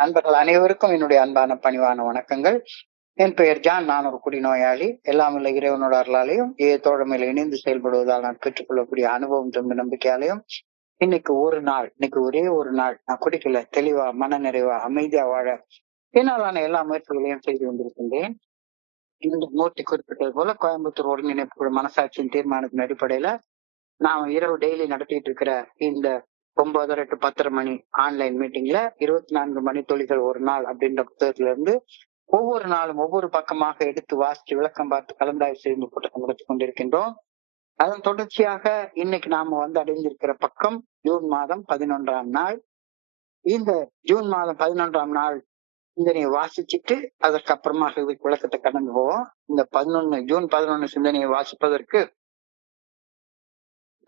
நண்பர்கள் அனைவருக்கும் என்னுடைய அன்பான பணிவான வணக்கங்கள். என் பெயர் ஜான். நான் ஒரு குடிநோயாளி. எல்லாம் உள்ள இறைவனோட அருளாலையும் தோழமையில இணைந்து செயல்படுவதால் நான் பெற்றுக்கொள்ளக்கூடிய அனுபவம் தந்த நம்பிக்கையாலையும் இன்னைக்கு ஒரே ஒரு நாள் நான் குடிக்கல, தெளிவா மன நிறைவா அமைதியா வாழ என்னாலான எல்லா முயற்சிகளையும் செய்து கொண்டிருக்கின்றேன். இந்த மூர்த்தி குறிப்பிட்டது போல கோயம்புத்தூர் ஒருங்கிணைப்பு குழு மனசாட்சியின் தீர்மானத்தின் அடிப்படையில நாம இரவு டெய்லி நடத்திட்டு இருக்கிற இந்த 9:30 to 10:30 மணி ஆன்லைன் மீட்டிங்ல 24 மணி துளிகள் ஒரு நாள் அப்படின்ற புத்தகத்துல இருந்து ஒவ்வொரு நாளும் ஒவ்வொரு பக்கமாக எடுத்து வாசித்து விளக்கம் பார்த்து கலந்தாய்வு செய்து கூட்டத்தை நடத்திக் கொண்டிருக்கின்றோம். அதன் தொடர்ச்சியாக இன்னைக்கு நாம அடைந்திருக்கிற பக்கம் ஜூன் மாதம் 11ஆம் நாள். இந்த ஜூன் மாதம் 11ஆம் நாள் சிந்தனையை வாசிச்சுட்டு அதற்கு அப்புறமாக இதுக்கு விளக்கத்தை கடந்து போவோம். இந்த ஜூன் 11 சிந்தனையை வாசிப்பதற்கு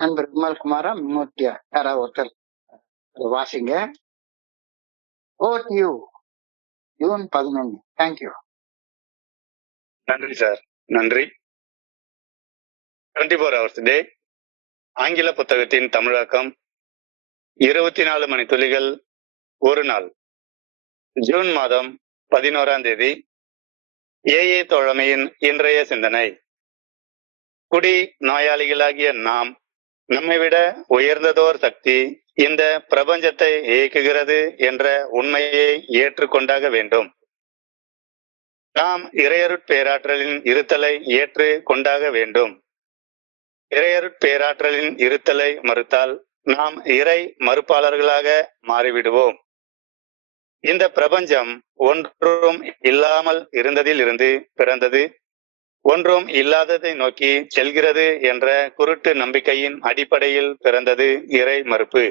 நண்பர் விமல்குமாரா மூர்த்தியா யாராவது ஒருத்தர் வாசிங்க. Over to you. June 11. Thank you. நன்றி சார். நன்றி. 24 hours டே ஆங்கில புத்தகத்தின் தமிழாக்கம் 24 மணி துளிகள் ஒரு நாள். ஜூன் மாதம் 11ஆம் தேதி. ஏஏ தோழமையின் இன்றைய சிந்தனை. குடி நோயாளிகளாகிய நாம் நம்மை விட உயர்ந்ததோர் சக்தி இந்த பிரபஞ்சத்தை இயக்குகிறது என்ற உண்மையை ஏற்றுக்கொண்டாக வேண்டும். நாம் இறையருட்பேராற்றலின் இருத்தலை ஏற்று கொண்டாக வேண்டும். இறையருட்பேராற்றலின் இருத்தலை மறுத்தால் நாம் இறை மறுப்பாளர்களாக மாறிவிடுவோம். இந்த பிரபஞ்சம் ஒன்றும் இல்லாமல் இருந்ததில் இருந்து பிறந்தது, ஒன்றும் இல்லாததை நோக்கி செல்கிறது என்ற குருட்டு நம்பிக்கையின் அடிப்படையில் பிறந்தது இறை மறுப்பு.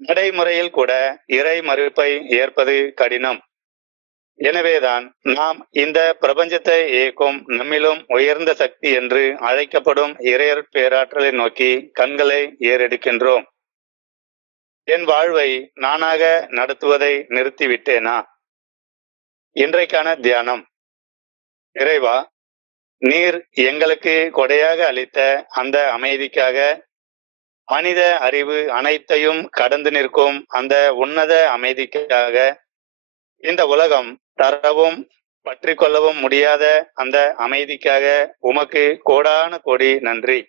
நடைமுறையில் கூட இறை மறுப்பை ஏற்பது கடினம். எனவேதான் நாம் இந்த பிரபஞ்சத்தை இயக்கும் நம்மிலும் உயர்ந்த சக்தி என்று அழைக்கப்படும் இறையருட்பேராற்றலை நோக்கி கண்களை ஏறெடுக்கின்றோம். என் வாழ்வை நானாக நடத்துவதை நிறுத்திவிட்டேனா? இன்றைக்கான தியானம். இறைவா, நீர் எங்களுக்கு கொடையாக அளித்த அந்த அமைதிக்காக, மனித அறிவு அனைத்தையும் கடந்து நிற்கும் அந்த உன்னத அமைதிக்காக, இந்த உலகம் தரவும் பற்றி கொள்ளவும் முடியாத அந்த அமைதிக்காக உமக்கு கோடான கோடி நன்றி.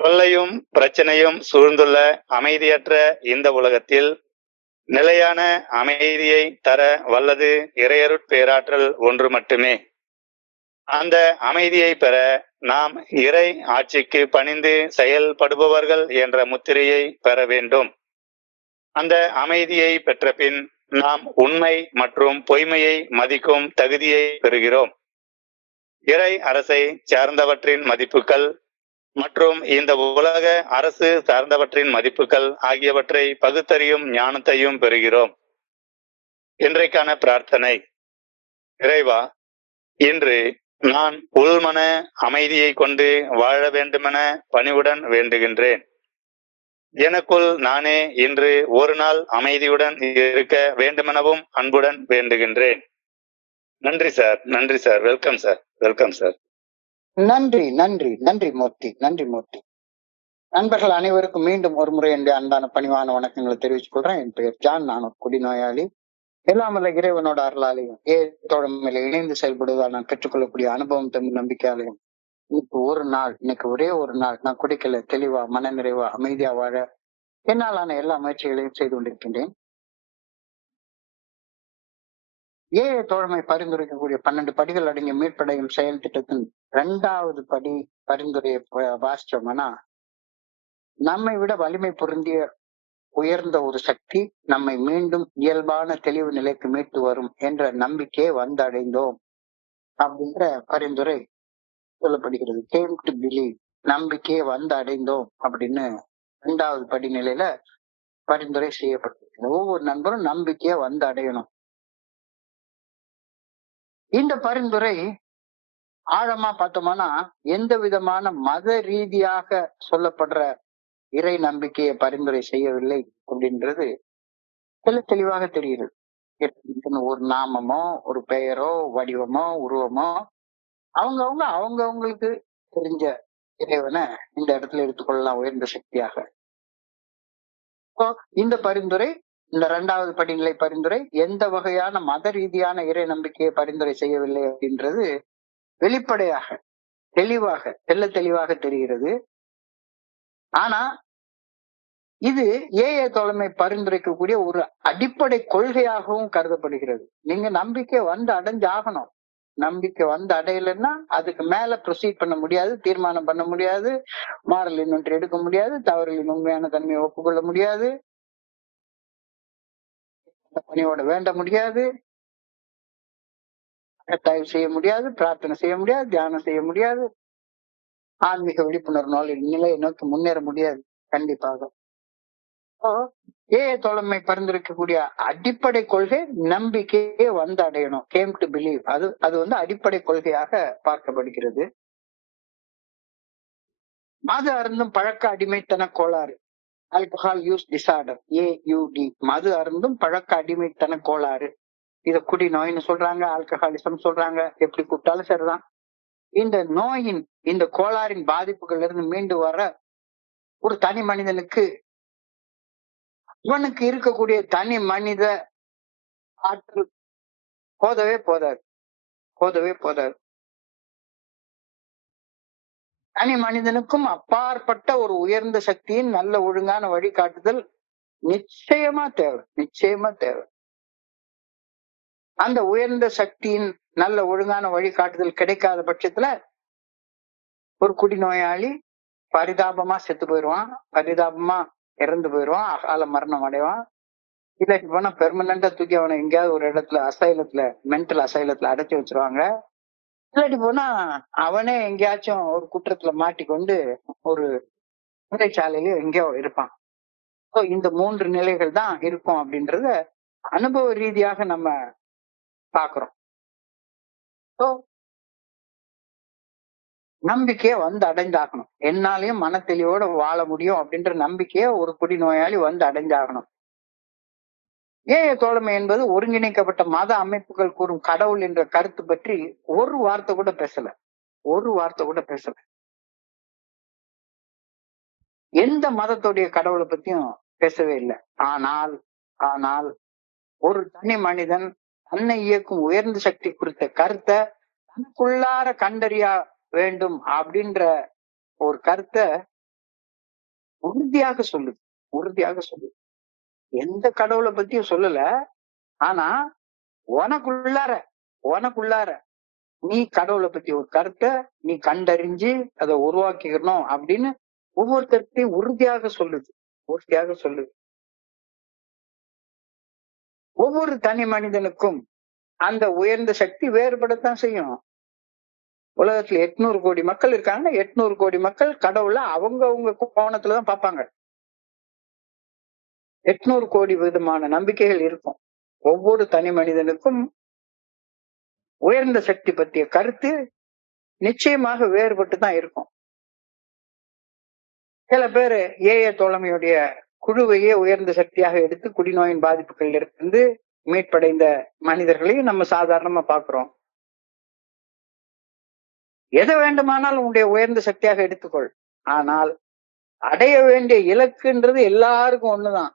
தொல்லையும் பிரச்சனையும் சூழ்ந்துள்ள அமைதியற்ற இந்த உலகத்தில் நிலையான அமைதியை தர வல்லது இறையருட்பேராற்றல் ஒன்று மட்டுமே. அந்த அமைதியை பெற நாம் இறை ஆட்சிக்கு பணிந்து செயல்படுபவர்கள் என்ற முத்திரையை பெற வேண்டும். அந்த அமைதியை பெற்ற பின் நாம் உண்மை மற்றும் பொய்மையை மதிக்கும் தகுதியை பெறுகிறோம். இறை அரசை சார்ந்தவற்றின் மதிப்புகள் மற்றும் இந்த உலக அரசு சார்ந்தவற்றின் மதிப்புகள் ஆகியவற்றை பகுத்தறியும் ஞானத்தையும் பெறுகிறோம். இன்றைக்கான பிரார்த்தனை. இறைவா, இன்று நான் உள்மன அமைதியை கொண்டு வாழ வேண்டுமென பணிவுடன் வேண்டுகின்றேன். எனக்குள் நானே இன்று ஒரு நாள் அமைதியுடன் இருக்க வேண்டுமெனவும் அன்புடன் வேண்டுகின்றேன். நன்றி சார். நன்றி sir. Welcome sir. Welcome sir. நன்றி நன்றி நன்றி மூர்த்தி. நன்றி மூர்த்தி. நண்பர்கள் அனைவருக்கும் மீண்டும் ஒரு முறை என்னுடைய அன்பான பணிவான வணக்கங்களை தெரிவித்துக் கொள்றேன். என் பெயர் ஜான். நான் ஒரு குடிநோயாளி. எல்லாமல்ல இறைவனோட அருளாலையும் தோழமையில இணைந்து செயல்படுவதால் நான் பெற்றுக்கொள்ளக்கூடிய அனுபவம் தம்பி நம்பிக்கையாலையும் இன்னைக்கு ஒரே ஒரு நாள் நான் குடிக்கல, தெளிவா மன நிறைவா அமைதியா வாழ என்னாலான எல்லா முயற்சிகளையும் செய்து கொண்டிருக்கின்றேன். தோழமை பரிந்துரைக்கக்கூடிய 12 படிகள் அடங்கிய மீட்படையும் செயல் திட்டத்தின் 2வது படி பரிந்துரையை வாசிச்சோம்னா, நம்மை விட வலிமை பொருந்திய உயர்ந்த ஒரு சக்தி நம்மை மீண்டும் இயல்பான தெளிவு நிலைக்கு மீட்டு வரும் என்ற நம்பிக்கையை அடைந்தோம் அப்படின்ற பரிந்துரை சொல்லப்படுகிறது. கேம் டு பிலீவ், நம்பிக்கையை அடைந்தோம் அப்படின்னு 2வது படிநிலையில பரிந்துரை செய்யப்பட்டிருக்கிறது. ஒவ்வொரு நண்பரும் நம்பிக்கையை அடையணும். இந்த பரிந்துரை ஆழமா பார்த்தோம்னா எந்த விதமான மத ரீதியாக சொல்லப்படுற இறை நம்பிக்கையை பரிந்துரை செய்யவில்லை அப்படின்றது தெளிவாக தெரிகிறது. ஒரு நாமமோ ஒரு பெயரோ வடிவமோ உருவமோ அவங்களுக்கு தெரிஞ்ச இறைவனை இந்த இடத்துல எடுத்துக்கொள்ளலாம் உயர்ந்த சக்தியாக. இந்த பரிந்துரை இந்த 2வது படிநிலை பரிந்துரை எந்த வகையான மத ரீதியான இறை நம்பிக்கையை பரிந்துரை செய்யவில்லை அப்படின்றது வெளிப்படையாக, தெளிவாக, தெளிவாக தெரிகிறது. ஆனா இது ஏஏ தோழமை பரிந்துரைக்கக்கூடிய ஒரு அடிப்படை கொள்கையாகவும் கருதப்படுகிறது. நீங்க நம்பிக்கை வந்து அடைஞ்சாகணும். நம்பிக்கை வந்து அடையலைன்னா அதுக்கு மேல ப்ரொசீட் பண்ண முடியாது, தீர்மானம் பண்ண முடியாது, மாறல் இன்வென்டரி எடுக்க முடியாது, தவறுகளின் உண்மையான தன்மையை ஒப்புக்கொள்ள முடியாது, பணியோட வேண்ட முடியாது, கட்டாயம் செய்ய முடியாது, பிரார்த்தனை செய்ய முடியாது, தியானம் செய்ய முடியாது, ஆன்மீக விழிப்புணர்வு நிலையை நோக்கி முன்னேற முடியாது. கண்டிப்பாக ஏஏ தோழமை பரிந்துரைக்கக்கூடிய அடிப்படை கொள்கை நம்பிக்கையே வந்து அடையணும். Came to believe. அது வந்து அடிப்படை கொள்கையாக பார்க்கப்படுகிறது. மது அருந்தும் பழக்க அடிமைத்தன கோளாறு, ஆல்கஹால் யூஸ் டிசார்டர், AUD, மது அருந்தும் பழக்க அடிமைத்தன கோளாறு. இத குடி நோய்னு சொல்றாங்க, ஆல்கஹாலிசம் சொல்றாங்க, எப்படி கூப்பிட்டாலும் சரிதான். இந்த நோயின், இந்த கோளாறின் பாதிப்புகள் இருந்து மீண்டு வர ஒரு தனி மனிதனுக்கு இவனுக்கு இருக்கக்கூடிய தனி மனித ஆற்றல் போதவே போதாது, போதவே போதாது. தனி மனிதனுக்கும் அப்பாற்பட்ட ஒரு உயர்ந்த சக்தியின் நல்ல ஒழுங்கான வழிகாட்டுதல் நிச்சயமா தேவை, நிச்சயமா தேவை. அந்த உயர்ந்த சக்தியின் நல்ல ஒழுங்கான வழிகாட்டுதல் கிடைக்காத பட்சத்துல ஒரு குடிநோயாளி பரிதாபமா செத்து போயிடுவான், பரிதாபமா இறந்து போயிடுவான், அகால மரணம் அடைவான். இல்லாட்டி போனா பெர்மனண்டா தூக்கி அவனை எங்கேயாவது ஒரு இடத்துல அசைலத்துல, மென்டல் அசைலத்துல அடைச்சி வச்சிருவாங்க. இல்லாட்டி போனா அவனே எங்கேயாச்சும் ஒரு குற்றத்துல மாட்டிக்கொண்டு ஒரு சிறைச்சாலையில எங்கேயோ இருப்பான். இந்த 3 நிலைகள் தான் இருக்கும் அப்படின்றத அனுபவ ரீதியாக நம்ம பாக்குறோம். நம்பிக்கையை வந்து அடைந்தாகணும். என்னாலையும் மன தெளிவோட வாழ முடியும் அப்படின்ற நம்பிக்கையை ஒரு குடிநோயாளி வந்து அடைஞ்சாகணும். ஏஏ தோழமை என்பது ஒருங்கிணைக்கப்பட்ட மத அமைப்புகள் கூறும் கடவுள் என்ற கருத்து பற்றி ஒரு வார்த்தை கூட பேசல, ஒரு வார்த்தை கூட பேசல. எந்த மதத்துடைய கடவுளை பத்தியும் பேசவே இல்லை. ஆனால் ஆனால் ஒரு தனி மனிதன் தன்னை இயக்கும் உயர்ந்த சக்தி குறித்த கருத்தை தனக்குள்ளார கண்டறிய வேண்டும் அப்படின்ற ஒரு கருத்தை உறுதியாக சொல்லுது, உறுதியாக சொல்லுது. எந்த கடவுளை பத்தியும் சொல்லல. ஆனா உனக்குள்ளார உனக்குள்ளார நீ கடவுளை பத்தி ஒரு கருத்தை நீ கண்டறிஞ்சு அதை உருவாக்கிக்கணும் அப்படின்னு ஒவ்வொருத்தருக்கையும் உறுதியாக சொல்லுது, உறுதியாக சொல்லுது. ஒவ்வொரு தனி மனிதனுக்கும் அந்த உயர்ந்த சக்தி வேறுபடத்தான் செய்யும். உலகத்துல 800 கோடி மக்கள் இருக்காங்க. 800 கோடி மக்கள் கடவுளை அவங்க கோணத்துலதான் பார்ப்பாங்க. 800 கோடி விதமான நம்பிக்கைகள் இருக்கும். ஒவ்வொரு தனி மனிதனுக்கும் உயர்ந்த சக்தி பற்றிய கருத்து நிச்சயமாக வேறுபட்டு தான் இருக்கும். சில பேரு ஏஏ தோழமையுடைய குழுவையே உயர்ந்த சக்தியாக எடுத்து குடிநோயின் பாதிப்புகள் இருந்து மீட்படைந்த மனிதர்களையும் நம்ம சாதாரணமா பாக்குறோம். எதை வேண்டுமானாலும் உன்னுடைய உயர்ந்த சக்தியாக எடுத்துக்கொள். ஆனால் அடைய வேண்டிய இலக்குன்றது எல்லாருக்கும் ஒண்ணுதான்.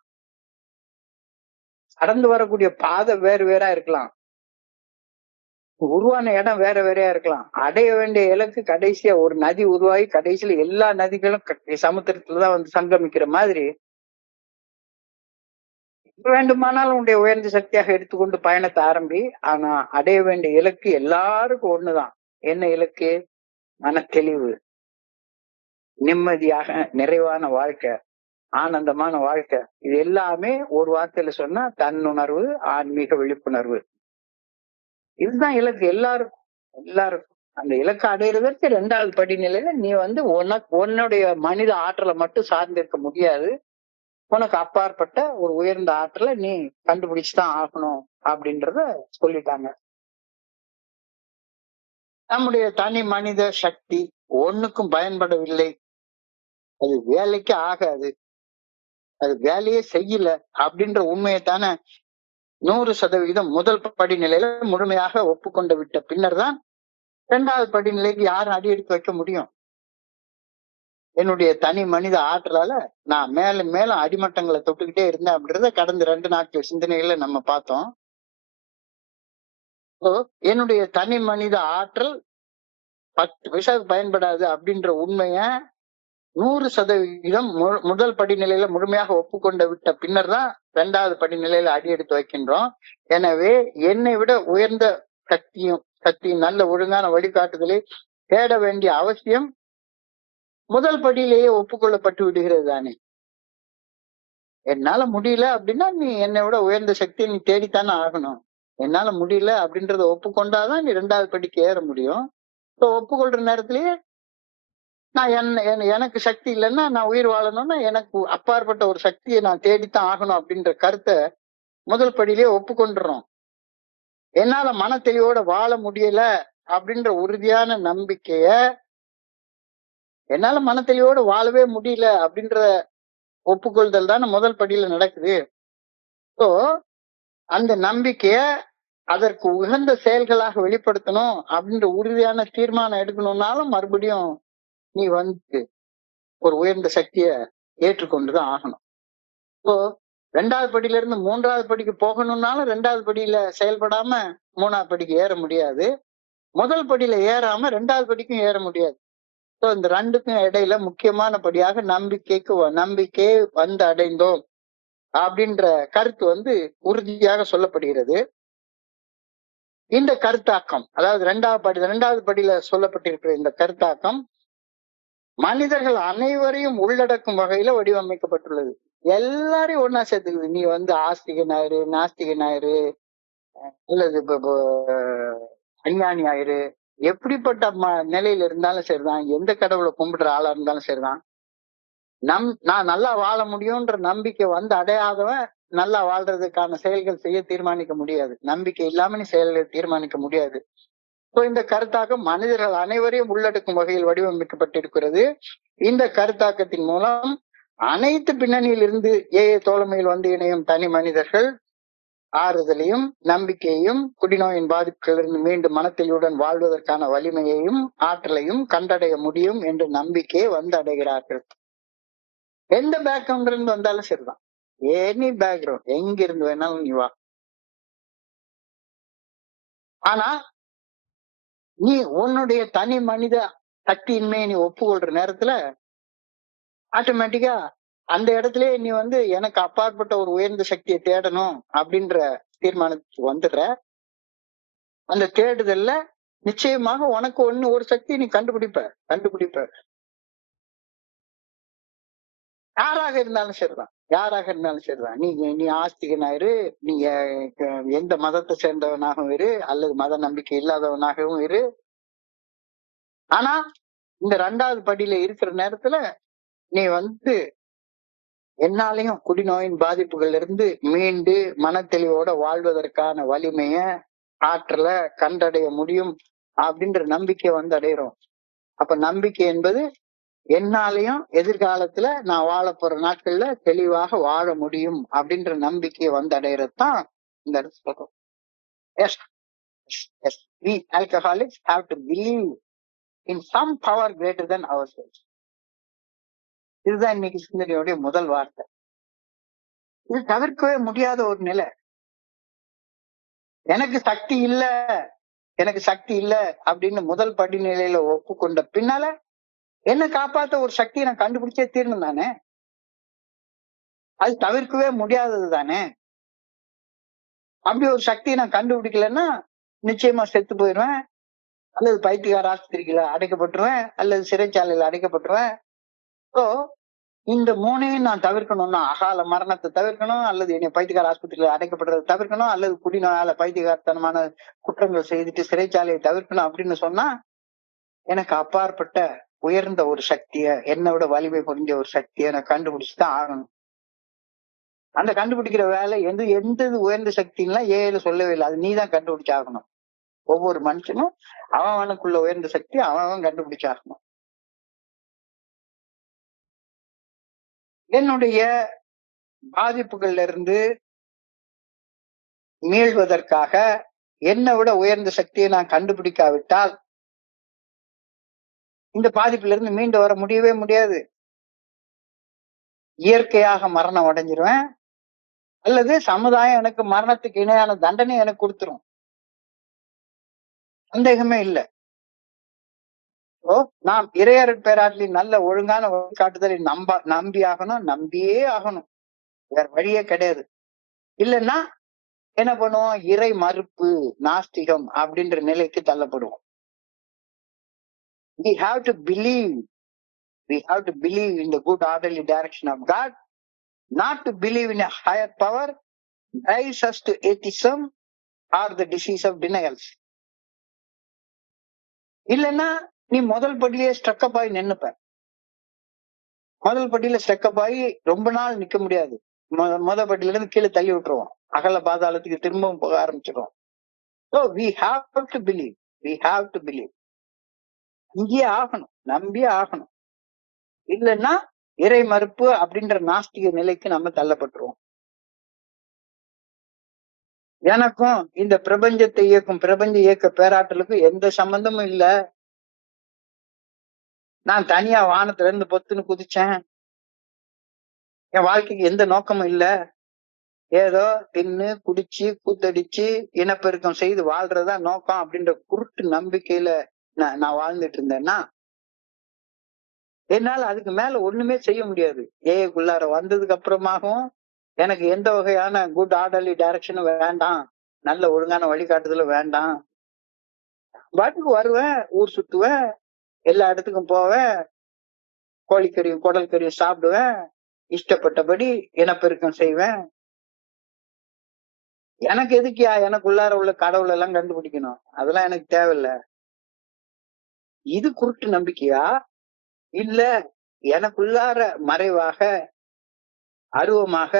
கடந்து வரக்கூடிய பாதை வேறு வேறா இருக்கலாம், உருவான இடம் வேற வேறையா இருக்கலாம். அடைய வேண்டிய இலக்கு கடைசியா ஒரு நதி உருவாகி கடைசியில எல்லா நதிகளும் சமுத்திரத்துலதான் வந்து சங்கமிக்கிற மாதிரி வேண்டுமானாலும் உன்னுடைய உயர்ந்த சக்தியாக எடுத்துக்கொண்டு பயணத்தை ஆரம்பி. ஆனா அடைய வேண்டிய இலக்கு எல்லாருக்கும் ஒண்ணுதான். என்ன இலக்கு? மன தெளிவு, நிம்மதியாக நிறைவான வாழ்க்கை, ஆனந்தமான வாழ்க்கை. இது எல்லாமே ஒரு வார்த்தையில சொன்னா தன்னுணர்வு, ஆன்மீக விழிப்புணர்வு. இதுதான் இலக்கு எல்லாருக்கும், எல்லாருக்கும். அந்த இலக்கை அடையிறதற்கு 2வது படிநிலையில நீ வந்து உன்னுடைய மனித ஆற்றலை மட்டும் சார்ந்திருக்க முடியாது. உனக்கு அப்பாற்பட்ட ஒரு உயர்ந்த ஆற்றலை நீ கண்டுபிடிச்சுதான் ஆகணும் அப்படின்றத சொல்லிட்டாங்க. நம்முடைய தனி மனித சக்தி ஒண்ணுக்கும் பயன்படவில்லை, அது வேலைக்கு ஆகாது, அது வேலையே செய்யல அப்படின்ற உண்மையைத்தானே 100% முதல் படிநிலையில முழுமையாக ஒப்புக்கொண்டு விட்ட பின்னர் தான் 2வது படிநிலைக்கு யாரும் அடி எடுத்து வைக்க முடியும். என்னுடைய தனி மனித ஆற்றலால நான் மேலும் மேலும் அடிமட்டங்களை தொட்டுக்கிட்டே இருந்தேன் அப்படின்றத கடந்த 2 நாட்கள் சிந்தனைகளை நம்ம பார்த்தோம். என்னுடைய தனி மனித ஆற்றல் 10 பைசாவுக்கு பயன்படாது அப்படின்ற உண்மைய 100% முதல் படிநிலையில முழுமையாக ஒப்புக்கொண்டு விட்ட பின்னர் தான் 2வது படிநிலையில அடி எடுத்து வைக்கின்றோம். எனவே என்னை விட உயர்ந்த சக்தியும் நல்ல ஒழுங்கான வழிகாட்டுதலை தேட வேண்டிய அவசியம் முதல் படியிலேயே ஒப்புக்கொள்ளப்பட்டு விடுகிறது தானே. என்னால முடியல அப்படின்னா நீ என்னை விட உயர்ந்த சக்தியை நீ தேடித்தானே ஆகணும். என்னால முடியல அப்படின்றத ஒப்புக்கொண்டாதான் நீ 2வது படிக்கு ஏற முடியும். ஒப்புக்கொள்ற நேரத்திலேயே நான் எனக்கு சக்தி இல்லைன்னா நான் உயிர் வாழணும்னா எனக்கு அப்பாற்பட்ட ஒரு சக்தியை நான் தேடித்தான் ஆகணும் அப்படின்ற கருத்தை முதல் படியிலேயே ஒப்புக்கொண்டுறோம். என்னால மன தெளிவோட வாழ முடியல அப்படின்ற உறுதியான நம்பிக்கைய, என்னால மன தெளிவோட வாழவே முடியல அப்படின்ற ஒப்புக்கொள்தல் தானே முதல் படியில நடக்குது. அந்த நம்பிக்கைய அதற்கு உகந்த செயல்களாக வெளிப்படுத்தணும் அப்படின்ற உறுதியான தீர்மானம் எடுக்கணும்னாலும் மறுபடியும் நீ ஒரு உயர்ந்த சக்திய ஏற்றுக்கொண்டுதான் ஆகணும். 2வது படியில இருந்து 3வது படிக்கு போகணும்னாலும் 2வது படியில செயல்படாம 3வது படிக்கு ஏற முடியாது. முதல் படியில ஏறாம 2வது படிக்கும் ஏற முடியாது. இந்த 2க்கும் இடையில முக்கியமான படியாக நம்பிக்கை வந்து அடைந்தோம் அப்படின்ற கருத்து உறுதியாக சொல்லப்படுகிறது. இந்த கருத்தாக்கம், அதாவது 2வது படியில சொல்லப்பட்டிருக்கிற இந்த கருத்தாக்கம் மனிதர்கள் அனைவரையும் உள்ளடக்கும் வகையில வடிவமைக்கப்பட்டுள்ளது. எல்லாரையும் ஒன்னா சேர்த்துக்குது. நீ ஆஸ்திகன் ஆயிரு, நாஸ்திகன் ஆயிரு, அல்லது அஞ்ஞானி ஆயிரு, எப்படிப்பட்ட நிலையில இருந்தாலும் சரிதான், எந்த கடவுளை கும்பிடுற ஆளா இருந்தாலும் சரிதான், நான் நல்லா வாழ முடியும்ன்ற நம்பிக்கை அடையாதவன் நல்லா வாழ்றதுக்கான செயல்கள் செய்ய தீர்மானிக்க முடியாது. நம்பிக்கை இல்லாம நீ செயல்கள் தீர்மானிக்க முடியாது. இந்த கருத்தாக்கம் மனிதர்கள் அனைவரையும் உள்ளடக்கும் வகையில் வடிவமைக்கப்பட்டிருக்கிறது. இந்த கருத்தாக்கத்தின் மூலம் அனைத்து பின்னணியில் இருந்து தோழமையில் இணையும் தனி மனிதர்கள் ஆறுதலையும் நம்பிக்கையையும் குடிநோயின் பாதிப்புகளிலிருந்து மீண்டும் மனத்தெளிவுடன் வாழ்வதற்கான வலிமையையும் ஆற்றலையும் கண்டடைய முடியும் என்று நம்பிக்கையை அடைகிறார்கள். எந்த பேக்ரவுண்ட்ல இருந்து வந்தாலும் சரிதான், எனி பேக்ரவுண்ட், எங்க இருந்து வேணாலும் நீ வா. ஆனா நீ உன்னுடைய தனி மனித சக்தியின்மையை நீ ஒப்புக்கொள்ற நேரத்துல ஆட்டோமேட்டிக்கா அந்த இடத்துலயே நீ எனக்கு அப்பாற்பட்ட ஒரு உயர்ந்த சக்தியை தேடணும் அப்படின்ற தீர்மானத்துக்கு வந்துடுற. அந்த தேடுதல்ல நிச்சயமாக உனக்கு ஒரு சக்தி நீ கண்டுபிடிப்ப. யாராக இருந்தாலும் சரிதான், நீ ஆஸ்திகனாயிரு, நீ எந்த மதத்தை சேர்ந்தவனாகவும் இரு, அல்லது மத நம்பிக்கை இல்லாதவனாகவும் இரு. ஆனா இந்த 2வது படியில இருக்கிற நேரத்துல நீ என்னாலையும் குடிநோயின் பாதிப்புகள்ல இருந்து மீண்டு மனத்தெளிவோட வாழ்வதற்கான வலிமைய ஆற்றலை கண்டடைய முடியும் அப்படின்ற நம்பிக்கை அடையிறோம். அப்ப நம்பிக்கை என்பது என்னாலையும் எதிர்காலத்துல நான் வாழ போற நாட்கள்ல தெளிவாக வாழ முடியும் அப்படின்ற நம்பிக்கையை அடையிறதுதான் இந்த புத்தகம். Yes, yes, we alcoholics have to believe in some power greater than ourselves. இதுதான் இன்னைக்கு சிந்தனையுடைய முதல் வார்த்தை. இது தவிர்க்கவே முடியாத ஒரு நிலை. எனக்கு சக்தி இல்ல அப்படின்னு முதல் படிநிலையில ஒப்புக்கொண்ட பின்னால என்ன காப்பாத்த ஒரு சக்தியை நான் கண்டுபிடிச்சே தீரணும் தானே. அது தவிர்க்கவே முடியாதது தானே. அப்படி ஒரு சக்தியை நான் கண்டுபிடிக்கலன்னா நிச்சயமா செத்து போயிடுவேன், அல்லது பைத்தியக்கார ஆஸ்பத்திரிக்குள்ள அடைக்கப்பட்டுருவேன், அல்லது சிறைச்சாலையில அடைக்கப்பட்டுருவேன். இந்த 3ஐயும் நான் தவிர்க்கணும்னா அகால மரணத்தை தவிர்க்கணும், அல்லது என்னை பைத்தியக்கார ஆஸ்பத்திரியில அடைக்கப்படுறதை தவிர்க்கணும், அல்லது குடிநோயால பைத்தியகாரத்தனமான குற்றங்கள் செய்துட்டு சிறைச்சாலையை தவிர்க்கணும் அப்படின்னு சொன்னா எனக்கு அப்பாற்பட்ட உயர்ந்த ஒரு சக்திய, என்னை விட வலிமை புரிஞ்ச ஒரு சக்தியை நான் கண்டுபிடிச்சுதான் ஆகணும். அந்த கண்டுபிடிக்கிற வேலை எந்த உயர்ந்த சக்தின்லாம் ஏழு சொல்லவே இல்லை, அது நீதான் கண்டுபிடிச்சாகணும். ஒவ்வொரு மனுஷனும் அவனுக்குள்ள உயர்ந்த சக்தி அவன் கண்டுபிடிச்சாகணும். என்னுடைய பாதிப்புகள்ல இருந்து மீள்வதற்காக என்னை விட உயர்ந்த சக்தியை நான் கண்டுபிடிக்காவிட்டால் இந்த பாதிப்புல இருந்து மீண்டு வர முடியவே முடியாது. இயற்கையாக மரணம் அடைஞ்சிருவேன், அல்லது சமுதாயம் எனக்கு மரணத்துக்கு இணையான தண்டனை எனக்கு கொடுத்துரும். சந்தேகமே இல்ல. நாம் இறையருட் பேராற்றலின் நல்ல ஒழுங்கான வழிகாட்டுதலை நம்பி ஆகணும், நம்பியே ஆகணும். வேற வழியே கிடையாது. இல்லைன்னா என்ன பண்ணுவோம்? இறை மறுப்பு, நாஸ்திகம் அப்படின்ற நிலைக்கு தள்ளப்படுவோம். We have to believe. We have to believe in the good orderly direction of God, not to believe in a higher power drives us to atheism or the disease of denials. இல்லைன்னா நீ முதல் படியிலே stuck up ஆகி நின்னுப்ப. முதல் படியில stuck up ஆகி ரொம்ப நாள் நிக்க முடியாது. முதல் படியில இருந்து கீழே தள்ளி விட்டுருவோம். அகல பாதாளத்துக்கு திரும்பவும் போக ஆரம்பிச்சிடும். So we have to believe. We have to believe. இங்கேயே ஆகணும், நம்பியே ஆகணும். இல்லைன்னா இறை மறுப்பு அப்படின்ற நாஸ்திக நிலைக்கு நம்ம தள்ளப்பட்டுருவோம். எனக்கும் இந்த பிரபஞ்சத்தை இயக்கும் பிரபஞ்ச இயக்க பேராற்றலுக்கும் எந்த சம்பந்தமும் இல்ல. நான் தனியா வானத்துல இருந்து பொத்துன்னு குதிச்சேன். என் வாழ்க்கைக்கு எந்த நோக்கமும் இல்ல. ஏதோ தின்னு குடிச்சு கூத்தடிச்சு இனப்பெருக்கம் செய்து வாழ்றதா நோக்கம் அப்படின்ற குருட்டு நம்பிக்கையில நான் வாழ்ந்துட்டு இருந்தேன்னா என்னால அதுக்கு மேல ஒண்ணுமே செய்ய முடியாது. ஏக்குள்ளார வந்ததுக்கு அப்புறமாகவும் எனக்கு எந்த வகையான குட் ஆர்டர்லி டைரக்ஷனும் வேண்டாம், நல்ல ஒழுங்கான வழிகாட்டுதலும் வேண்டாம். பாட்டுக்கு வருவேன், ஊர் சுத்துவேன், எல்லா இடத்துக்கும் போவேன், கோழிக்கறியும் குடல் கறியும் சாப்பிடுவேன், இஷ்டப்பட்டபடி இனப்பெருக்கம் செய்வேன். எனக்கு எதுக்கியா எனக்குள்ளார உள்ள கடவுள் எல்லாம் கண்டுபிடிக்கணும்? அதெல்லாம் எனக்கு தேவையில்லை. இது குருட்டு நம்பிக்கையா? இல்ல எனக்குள்ளார மறைவாக அருவமாக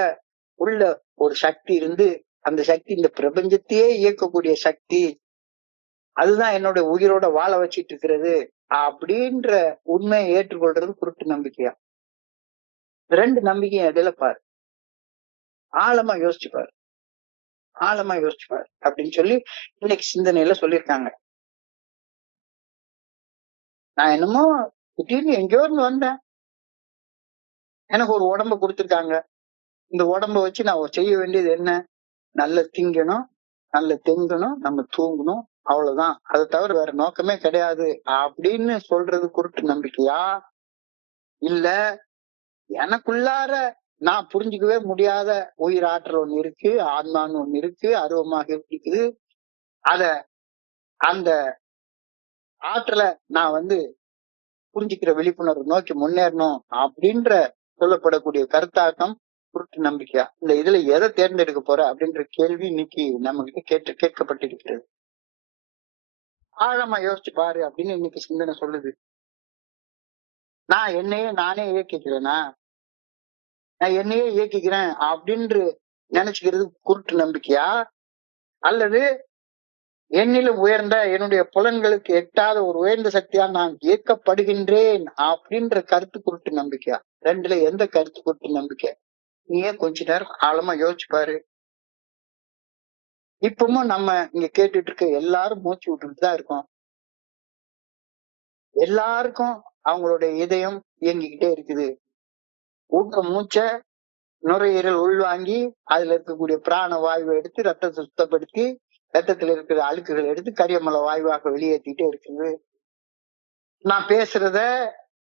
உள்ள ஒரு சக்தி இருந்து அந்த சக்தி இந்த பிரபஞ்சத்தையே இயக்கக்கூடிய சக்தி, அதுதான் என்னோட உயிரோட வாழ வச்சிட்டு இருக்கிறது அப்படின்ற உண்மையை ஏற்றுக்கொள்றது குருட்டு நம்பிக்கையா? ரெண்டு நம்பிக்கையும் எதில பாரு, ஆழமா யோசிச்சுப்பாரு, ஆழமா யோசிச்சுப்பாரு அப்படின்னு சொல்லி இன்னைக்கு சிந்தனையில சொல்லியிருக்காங்க. நான் என்னமோ திடீர்னு எங்கேயோ இருந்து வந்தேன், எனக்கு ஒரு உடம்ப கொடுத்துருக்காங்க, இந்த உடம்ப வச்சு நான் செய்ய வேண்டியது என்ன? நல்ல திங்கணும், நல்ல திங்கணும், நம்ம தூங்கணும், அவ்வளவுதான். அதை தவிர வேற நோக்கமே கிடையாது அப்படின்னு சொல்றது குருட்டு நம்பிக்கையா? இல்ல எனக்குள்ளார நான் புரிஞ்சுக்கவே முடியாத உயிர் ஆற்றல் ஒண்ணு இருக்கு, ஆன்மான்னு ஒண்ணு இருக்கு, அருவமாக இருக்குது, அந்த ஆற்றலை நான் புரிஞ்சுக்கிற விழிப்புணர்வு நோக்கி முன்னேறணும் அப்படின்ற சொல்லப்படக்கூடிய கருத்தாக்கம் குருட்டு நம்பிக்கையா? இந்த இதுல எதை தேர்ந்தெடுக்க போற அப்படின்ற கேள்வி இன்னைக்கு நம்ம கிட்ட கேட்கப்பட்டிருக்கிறது. ஆழமா யோசிச்சு பாரு அப்படின்னு இன்னைக்கு சிந்தனை சொல்லுது. நான் என்னையே நானே இயக்கிக்கிறேனா? நான் என்னையே இயக்கிக்கிறேன் அப்படின்னு நினைச்சுக்கிறது குருட்டு நம்பிக்கையா? அல்லது என்னிலும் உயர்ந்த என்னுடைய புலன்களுக்கு எட்டாத ஒரு உயர்ந்த சக்தியால் நான் இயக்கப்படுகின்றேன் அப்படின்ற கருத்து குருட்டு நம்பிக்கையா? ரெண்டுல எந்த கருத்து குருட்டு நம்பிக்கை? நீயே கொஞ்ச நேரம் ஆழமா யோசிச்சு பாரு. இப்பவும் நம்ம இங்க கேட்டுட்டு இருக்க எல்லாரும் மூச்சு விட்டுட்டு தான் இருக்கோம். எல்லாருக்கும் அவங்களுடைய இதயம் இயங்கிக்கிட்டே இருக்குது. ஊட்ட மூச்சை நுரையீரல் உள்வாங்கி அதுல இருக்கக்கூடிய பிராண வாயுவை எடுத்து ரத்தத்தை சுத்தப்படுத்தி ரத்தத்துல இருக்கிற அழுக்குகளை எடுத்து கரியமல வாயுவாக வெளியேற்றிட்டே இருக்குது. நான் பேசுறத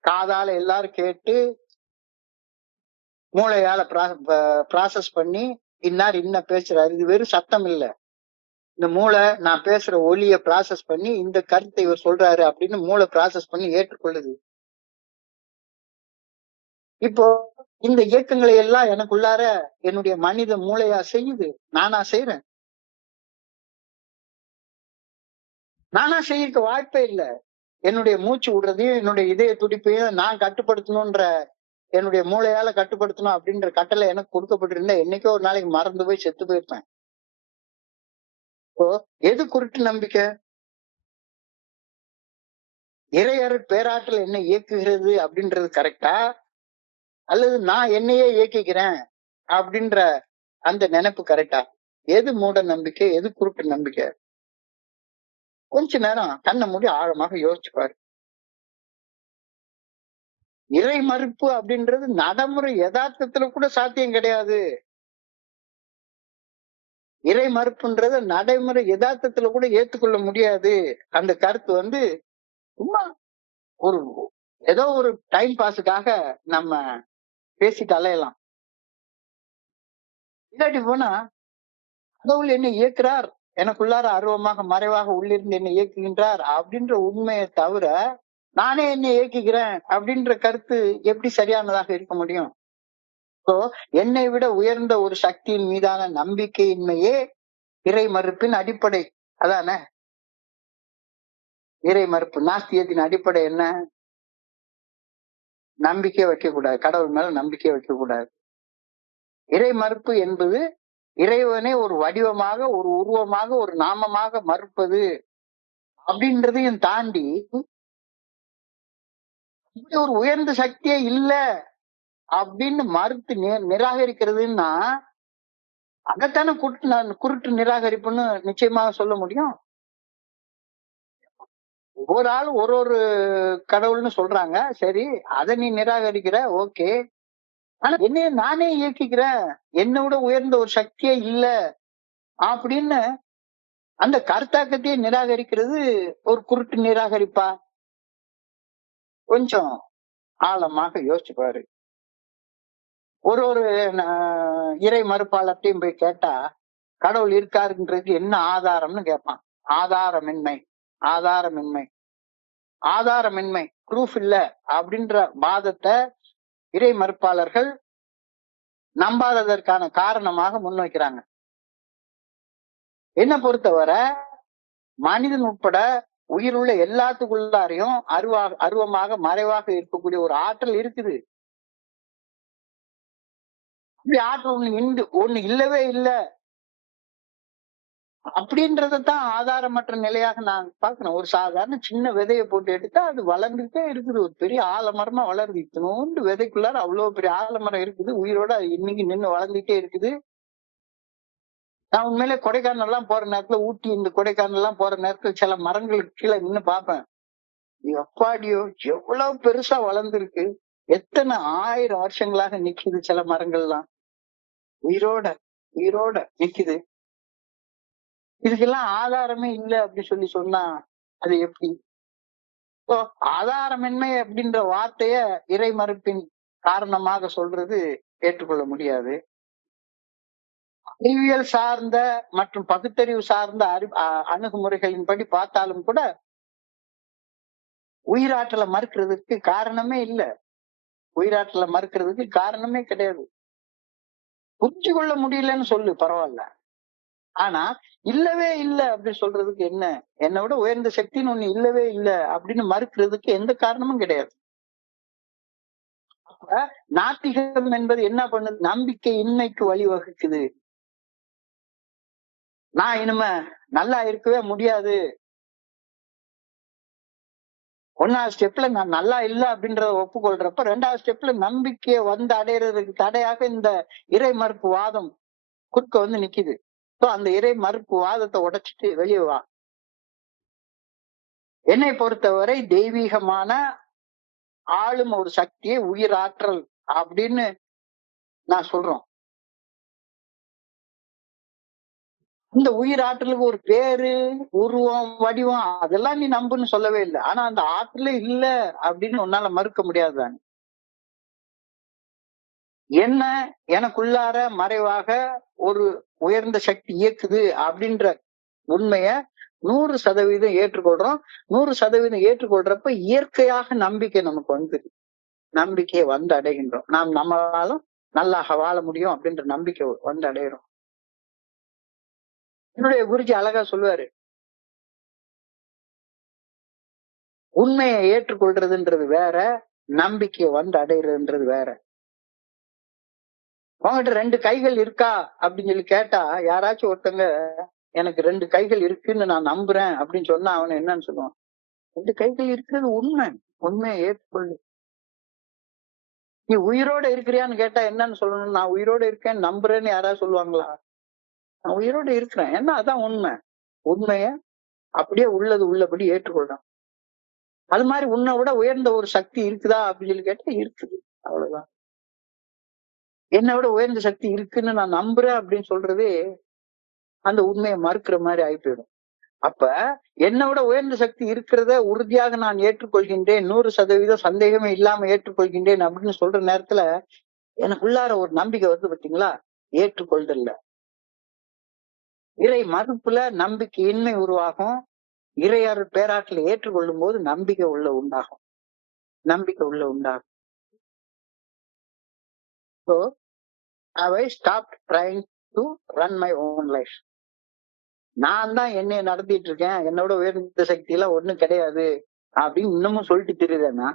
காதால எல்லாரும் கேட்டு மூளையால ப்ராசஸ் பண்ணி இன்னார் இன்ன பேசுறாரு. இது வெறும் சத்தம் இல்ல. இந்த மூளை நான் பேசுற ஒலிய ப்ராசஸ் பண்ணி இந்த கருத்தை இவர் சொல்றாரு அப்படின்னு மூளை ப்ராசஸ் பண்ணி ஏற்றுக்கொள்ளுது. இப்போ இந்த இயக்கங்களை எல்லாம் எனக்குள்ளார என்னுடைய மனித மூளையா செய்யுது, நானா செய்யறேன்? நானா செய்யறதுக்கு வாய்ப்பே இல்லை. என்னுடைய மூச்சு விடுறதையும் என்னுடைய இதய துடிப்பையும் நான் கட்டுப்படுத்தணும்ன்ற என்னுடைய மூளையால கட்டுப்படுத்தணும் அப்படின்ற கட்டளை எனக்கு கொடுக்கப்பட்டிருந்தா என்னைக்கோ ஒரு நாளைக்கு மறந்து போய் செத்து போயிருப்பேன். இப்போ எது குருட்டு நம்பிக்கை? இறையருட் பேராற்றல் என்ன இயக்குகிறது அப்படின்றது கரெக்டா? அல்லது நான் என்னையே இயக்கிக்கிறேன் அப்படின்ற அந்த நினைப்பு கரெக்டா? எது மூட நம்பிக்கை, எது குருட்டு நம்பிக்கை? கொஞ்ச நேரம் கண்ணை மூடி ஆழமாக யோசிச்சு பாரு. இறை மறுப்பு அப்படின்றது நடைமுறை யதார்த்தத்துல கூட சாத்தியம் கிடையாது. இறை மறுப்புன்றது நடைமுறை யதார்த்தத்துல கூட ஏத்துக்கொள்ள முடியாது. அந்த கருத்து சும்மா ஒரு ஏதோ ஒரு டைம் பாஸுக்காக நம்ம பேசிட்டு அலையலாம். இல்லாட்டி போனா கடவுள் என்னை இயக்குறார், எனக்குள்ளார அருவமாக மறைவாக உள்ளிருந்து என்னை இயக்குகின்றார் அப்படின்ற உண்மையை தவிர நானே என்னை இயக்குகிறேன் அப்படின்ற கருத்து எப்படி சரியானதாக இருக்க முடியும்? சோ என்னை விட உயர்ந்த ஒரு சக்தியின் மீதான நம்பிக்கையின்மையே இறை மறுப்பின் அடிப்படை. அதானே இறை மறுப்பு. நாஸ்தியத்தின் அடிப்படை என்ன? நம்பிக்கை வைக்க கூடாது, கடவுள் மேல நம்பிக்கை வைக்க கூடாது. இறை மறுப்பு என்பது இறைவனை ஒரு வடிவமாக, ஒரு உருவமாக, ஒரு நாமமாக மறுப்பது அப்படின்றதையும் தாண்டி இப்படி ஒரு உயர்ந்த சக்தியே இல்ல அப்படின்னு மறுத்து நிராகரிக்கிறதுன்னா அதைத்தானே குருட்டு நிராகரிப்புன்னு நிச்சயமாக சொல்ல முடியும். ஒரு ஆள் ஒரு ஒரு கடவுள்னு சொல்றாங்க, சரி அதை நீ நிராகரிக்கிற, ஓகே. ஆனா என்னைய நானே இயக்கிக்கிறேன், என்னை விட உயர்ந்த ஒரு சக்தியே இல்ல அப்படின்னு அந்த கருத்தாக்கத்தையே நிராகரிக்கிறது ஒரு குருட்டு நிராகரிப்பா? கொஞ்சம் ஆழமாக யோசிச்சு பாரு. ஒரு ஒரு இறை மறுப்பாளர்ட்டையும் போய் கேட்டா கடவுள் இருக்காருன்றதுக்கு என்ன ஆதாரம்னு கேட்பான். ஆதாரமின்மை, ஆதாரமின்மை, ஆதாரமின்மை, ப்ரூஃப் இல்ல அப்படின்ற வாதத்தை இறை மறுப்பாளர்கள் நம்பாததற்கான காரணமாக முன்வைக்கிறாங்க. என்ன பொறுத்தவரை மனிதன் உட்பட உயிருள்ள எல்லாத்துக்குள்ளாரையும் அருவமாக மறைவாக இருக்கக்கூடிய ஒரு ஆற்றல் இருக்குது. அப்படி ஆற்றல் ஒண்ணு இல்லவே இல்லை அப்படின்றதான் ஆதாரமற்ற நிலையாக நான் பாக்குறேன். ஒரு சாதாரண சின்ன விதையை போட்டு எடுத்தா அது வளர்ந்துட்டே இருக்குது, ஒரு பெரிய ஆலமரமா வளருது. இத்தனோண்டு விதைக்குள்ளார அவ்வளவு பெரிய ஆலமரம் இருக்குது, உயிரோட இன்னைக்கு நின்று வளர்ந்துட்டே இருக்குது. நான் உண்மையிலே கொடைக்கானல் எல்லாம் போற நேரத்துல, ஊட்டி இந்த கொடைக்கானல் எல்லாம் போற நேரத்துல சில மரங்களுக்கு கீழே நின்று பார்ப்பேன். எப்பாடியோ எவ்வளவு பெருசா வளர்ந்துருக்கு, எத்தனை 1000 வருஷங்களாக நிக்குது. சில மரங்கள்லாம் உயிரோட உயிரோட நிக்குது. இதுக்கெல்லாம் ஆதாரமே இல்லை அப்படி சொன்னா அது எப்படி? ஆதாரமின்மை அப்படின்ற வார்த்தைய இறை மறுப்பின் காரணமாக சொல்றது ஏற்றுக்கொள்ள முடியாது. அறிவியல் சார்ந்த மற்றும் பகுத்தறிவு சார்ந்த அணுகுமுறைகளின்படி பார்த்தாலும் கூட உயிராற்றலை மறுக்கிறதுக்கு காரணமே இல்லை. உயிராற்றலை மறுக்கிறதுக்கு காரணமே கிடையாது. புரிஞ்சு கொள்ள முடியலன்னு சொல்லு, பரவாயில்ல. ஆனா இல்லவே இல்லை அப்படின்னு சொல்றதுக்கு என்ன? என்னை விட உயர்ந்த சக்தின்னு ஒண்ணு இல்லவே இல்லை அப்படின்னு மறுக்கிறதுக்கு எந்த காரணமும் கிடையாது. அப்ப நாத்திகம் என்பது என்ன பண்ணுது? நம்பிக்கை இன்மைக்கு வழிவகுக்குது. நான் இனிமே நல்லா இருக்கவே முடியாது, 1வது ஸ்டெப்ல நான் நல்லா இல்லை அப்படின்றத ஒப்புக்கொள்றப்ப 2வது ஸ்டெப்ல நம்பிக்கையை அடையிறதுக்கு தடையாக இந்த இறை மறுப்பு வாதம் குறுக்க நிக்குது. அந்த இறை மறுப்பு வாதத்தை உடைச்சிட்டு வெளியே வா. என்னை பொறுத்தவரை தெய்வீகமான ஆளும் ஒரு சக்தியை உயிராற்றல் அப்படின்னு நான் சொல்றோம். இந்த உயிராற்றலுக்கு ஒரு பேரு, உருவம், வடிவம் அதெல்லாம் நீ நம்புன்னு சொல்லவே இல்லை. ஆனா அந்த ஆற்றலே இல்ல அப்படின்னு உன்னால மறுக்க முடியாதுதானே? என்ன எனக்குள்ளார மறைவாக ஒரு உயர்ந்த சக்தி இயக்குது அப்படின்ற உண்மைய 100% ஏற்றுக்கொள்றோம். 100% ஏற்றுக்கொள்றப்ப இயற்கையாக நம்பிக்கை நமக்கு நம்பிக்கையை அடைகின்றோம். நாம் நம்மளாலும் நல்லா வாழ முடியும் அப்படின்ற நம்பிக்கை அடைகிறோம். என்னுடைய குருஜி அழகா சொல்லுவாரு, உண்மையை ஏற்றுக்கொள்றதுன்றது வேற, நம்பிக்கையை அடைகிறதுன்றது வேற. உங்ககிட்ட 2 கைகள் இருக்கா அப்படின்னு சொல்லி கேட்டா, யாராச்சும் ஒருத்தங்க எனக்கு 2 கைகள் இருக்குன்னு நான் நம்புறேன் அப்படின்னு சொன்னா அவனை என்னன்னு சொல்லுவான்? 2 கைகள் இருக்கிறது உண்மை, உண்மையை ஏற்றுக்கொள்ளு. நீ உயிரோட இருக்கிறியான்னு கேட்டா என்னன்னு சொல்லணும்? நான் உயிரோட இருக்கேன் நம்புறேன்னு யாராவது சொல்லுவாங்களா? நான் உயிரோட இருக்கிறேன், ஏன்னா அதான் உண்மை. உண்மைய அப்படியே உள்ளது உள்ளபடி ஏற்றுக்கொள்றான். அது மாதிரி உன்னை விட உயர்ந்த ஒரு சக்தி இருக்குதா அப்படின்னு சொல்லி கேட்டா இருக்குது. அவ்வளவுதான். என்னை விட உயர்ந்த சக்தி இருக்குன்னு நான் நம்புறேன் அப்படின்னு சொல்றது அந்த உண்மையை மறுக்கிற மாதிரி ஆகி போயிடும். அப்ப என்னை விட உயர்ந்த சக்தி இருக்கிறத உறுதியாக நான் ஏற்றுக்கொள்கின்றேன், 100% சந்தேகமே இல்லாம ஏற்றுக்கொள்கின்றேன் அப்படின்னு சொல்ற நேரத்துல எனக்குள்ளார ஒரு நம்பிக்கை வருது பாத்தீங்களா? ஏற்றுக்கொள்தல்ல. இறை மறுப்புல நம்பிக்கையின்மை உருவாகும். இறையருள் பேராற்றலை ஏற்றுக்கொள்ளும் போது நம்பிக்கை உள்ள உண்டாகும். நம்பிக்கை உள்ள உண்டாகும். So, have I stopped trying to run my own life? நான் தான் என்னைய நடத்திட்டு இருக்கேன், என்னோட உயர்ந்த சக்தி எல்லாம் ஒண்ணும் கிடையாது அப்படின்னு இன்னமும் சொல்லிட்டு திரியுறேன்னா,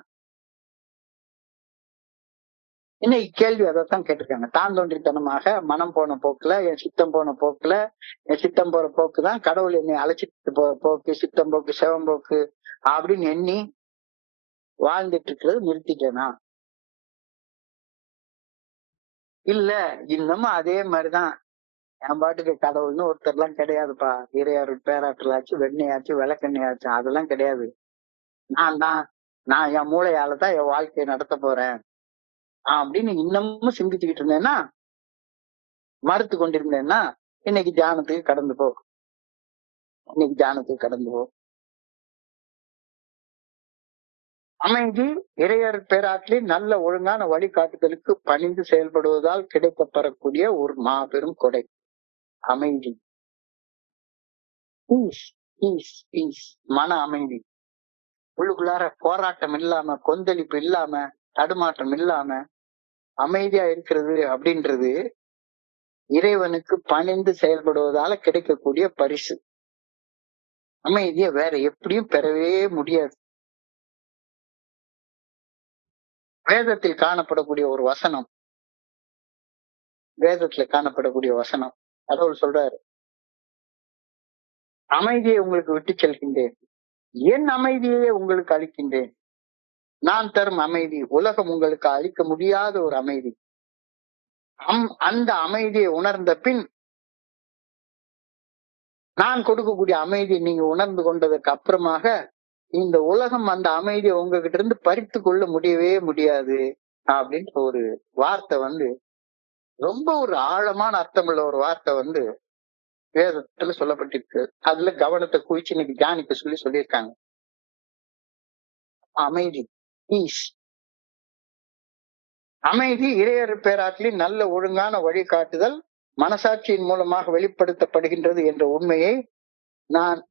இன்னைக்கு கேள்வி அதைத்தான் கேட்டிருக்காங்க. தான் தோன்றித்தனமாக மனம் போன போக்குல, என் சித்தம் போன போக்குல, என் சித்தம் போற போக்கு தான் கடவுள் என்னை அழைச்சிட்டு போற போக்கு, சித்தம் போக்கு, செவம்போக்கு அப்படின்னு எண்ணி வாழ்ந்துட்டு இருக்கிறது நிறுத்திட்டேனா? இல்ல, இன்னமும் அதே மாதிரிதான் என் பாட்டுக்கு கடவுள்னு ஒருத்தர் எல்லாம் கிடையாதுப்பா. இறையருள் பேராற்றலாச்சு, வெண்ணையாச்சு, விளக்கெண்ணையாச்சு அதெல்லாம் கிடையாது. நான் என் மூளையால தான் என் வாழ்க்கையை நடத்த போறேன் அப்படின்னு இன்னமும் சிந்திச்சுக்கிட்டு இருந்தேன்னா, மறுத்து கொண்டிருந்தேன்னா, இன்னைக்கு தியானத்துக்கு கடந்து போ. இன்னைக்கு தியானத்துக்கு கடந்து போ. அமைதி இறையருள் பேராற்றலின் நல்ல ஒழுங்கான வழிகாட்டுதலுக்கு பணிந்து செயல்படுவதால் கிடைக்கப்பெறக்கூடிய ஒரு மாபெரும் கொடை அமைதி. Peace, peace, peace. மன அமைதி. உள்ளுக்குள்ளார போராட்டம் இல்லாம, கொந்தளிப்பு இல்லாம, தடுமாற்றம் இல்லாம அமைதியா இருக்கிறது அப்படின்றது இறைவனுக்கு பணிந்து செயல்படுவதால கிடைக்கக்கூடிய பரிசு. அமைதியை வேற எப்படியும் பெறவே முடியாது. வேதத்தில் காணப்படக்கூடிய ஒரு வசனம், வேதத்துல காணப்படக்கூடிய வசனம், கடவுள் சொல்றாரு, அமைதியை உங்களுக்கு விட்டு செல்கின்றேன், என் அமைதியை உங்களுக்கு அளிக்கின்றேன். நான் தரும் அமைதி உலகம் உங்களுக்கு அளிக்க முடியாத ஒரு அமைதி. அந்த அமைதியை உணர்ந்த பின் நான் கொடுக்கக்கூடிய அமைதியை நீங்க உணர்ந்து கொண்டதற்கு அப்புறமாக இந்த உலகம் அந்த அமைதியை உங்ககிட்ட இருந்து பறித்து கொள்ள முடியவே முடியாது அப்படின்ற ஒரு வார்த்தை ரொம்ப ஒரு ஆழமான அர்த்தமுள்ள ஒரு வார்த்தை வேதத்துல சொல்லப்பட்டிருக்கு. அதுல கவனத்தை குவிச்சு இன்னைக்கு தியானிக்க சொல்லியிருக்காங்க. அமைதி, பீஸ். அமைதி இறையருள் பேராற்றலின் நல்ல ஒழுங்கான வழிகாட்டுதல் மனசாட்சியின் மூலமாக வெளிப்படுத்தப்படுகின்றது என்ற உண்மையை நான்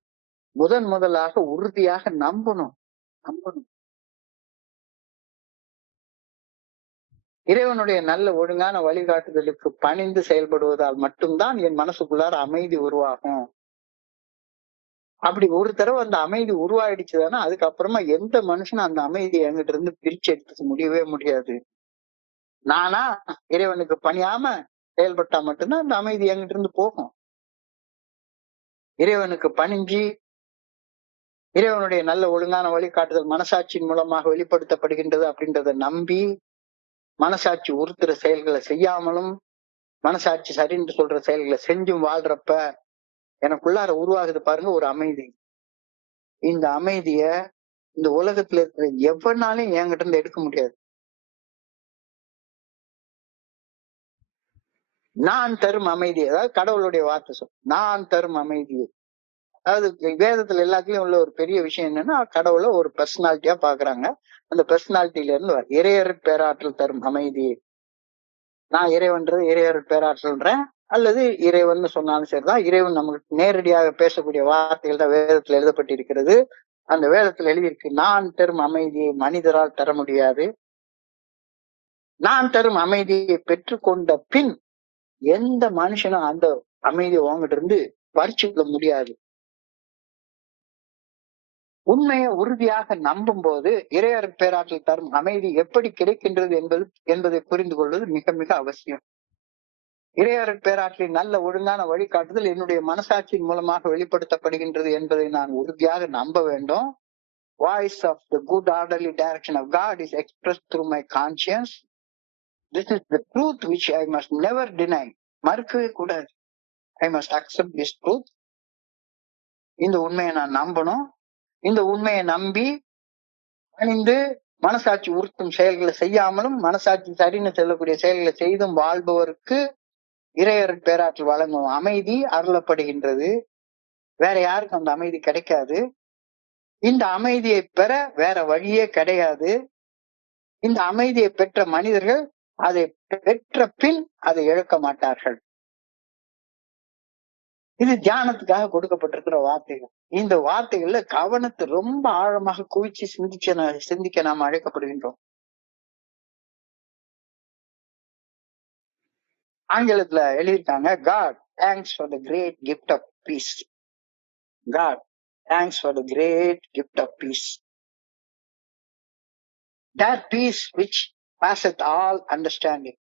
முதலாக உறுதியாக நம்பணும். இறைவனுடைய நல்ல ஒழுங்கான வழிகாட்டுதலுக்கு பணிந்து செயல்படுவதால் மட்டும்தான் என் மனசுக்குள்ளார அமைதி உருவாகும். அப்படி ஒரு தடவை அந்த அமைதி உருவாயிடுச்சுதானா அதுக்கப்புறமா எந்த மனுஷனும் அந்த அமைதியை என்கிட்ட இருந்து பிரிச்சு எடுத்துக்க முடியவே முடியாது. நானா இறைவனுக்கு பணியாம செயல்பட்டா மட்டும்தான் அந்த அமைதி என்கிட்ட இருந்து போகும். இறைவனுக்கு பணிஞ்சு இறைவனுடைய நல்ல ஒழுங்கான வழிகாட்டுதல் மனசாட்சியின் மூலமாக வெளிப்படுத்தப்படுகின்றது அப்படின்றத நம்பி மனசாட்சி உறுத்துற செயல்களை செய்யாமலும் மனசாட்சி சரின்னு சொல்ற செயல்களை செஞ்சும் வாழ்றப்ப எனக்குள்ளார உருவாகுது பாருங்க ஒரு அமைதி. இந்த அமைதிய இந்த உலகத்துல இருக்கிற எவனாலையும் என்கிட்ட இருந்து எடுக்க முடியாது. நான் தரும் அமைதி, அதாவது கடவுளுடைய வார்த்தை சொல், நான் தரும் அமைதி. அதாவது வேதத்துல எல்லாத்துலயும் உள்ள ஒரு பெரிய விஷயம் என்னன்னா கடவுளை ஒரு பர்சனாலிட்டியா பாக்குறாங்க. அந்த பர்சனாலிட்டியில இருந்து இறையருள் பேராற்றல் தரும் அமைதி. நான் இறைவன்றது இறையருள் பேராற்றல்ன்றேன், அல்லது இறைவன் சொன்னாலும் சரிதான். இறைவன் நமக்கு நேரடியாக பேசக்கூடிய வார்த்தைகள் தான் வேதத்துல எழுதப்பட்டிருக்கிறது. அந்த வேதத்துல எழுதியிருக்கு, நான் தரும் அமைதியை மனிதரால் தர முடியாது. நான் தரும் அமைதியை பெற்றுக்கொண்ட பின் எந்த மனுஷனும் அந்த அமைதியை உங்ககிட்ட இருந்து பறிச்சுக்க முடியாது. உண்மையை உறுதியாக நம்பும் போது இறையருள் பேராற்றல் தரும் அமைதி எப்படி கிடைக்கின்றது என்பதை புரிந்து கொள்வது மிக மிக அவசியம். இறையருள் பேராற்றலின் நல்ல ஒழுங்கான வழிகாட்டுதல் என்னுடைய மனசாட்சியின் மூலமாக வெளிப்படுத்தப்படுகின்றது என்பதை நான் உறுதியாக நம்ப வேண்டும். Voice of the good orderly direction of God is expressed through my conscience. This is the truth which I must never deny. மறுக்கவே கூடாது. I must accept this truth. இந்த உண்மையை நான் நம்பணும். இந்த உண்மையை நம்பி அணிந்து மனசாட்சி உறுத்தும் செயல்களை செய்யாமலும் மனசாட்சி சரின்னு சொல்லக்கூடிய செயல்களை செய்தும் வாழ்பவருக்கு இறையர் பேராற்றல் வழங்கும் அமைதி அருளப்படுகின்றது. வேற யாருக்கும் அந்த அமைதி கிடைக்காது. இந்த அமைதியை பெற வேற வழியே கிடையாது. இந்த அமைதியை பெற்ற மனிதர்கள் அதை பெற்ற பின் அதை இழக்க மாட்டார்கள். இது தியானத்துக்காக கொடுக்கப்பட்டிருக்கிற வார்த்தைகள். இந்த வார்த்தைகள்ல கவனத்தை ரொம்ப ஆழமாக குவிச்சு சிந்திக்க நாம் அழைக்கப்படுகின்றோம். ஆங்கிலத்துல எழுதியிருக்காங்க, God thanks for the great gift of peace. God thanks for the great gift of peace. That peace which passeth all understanding.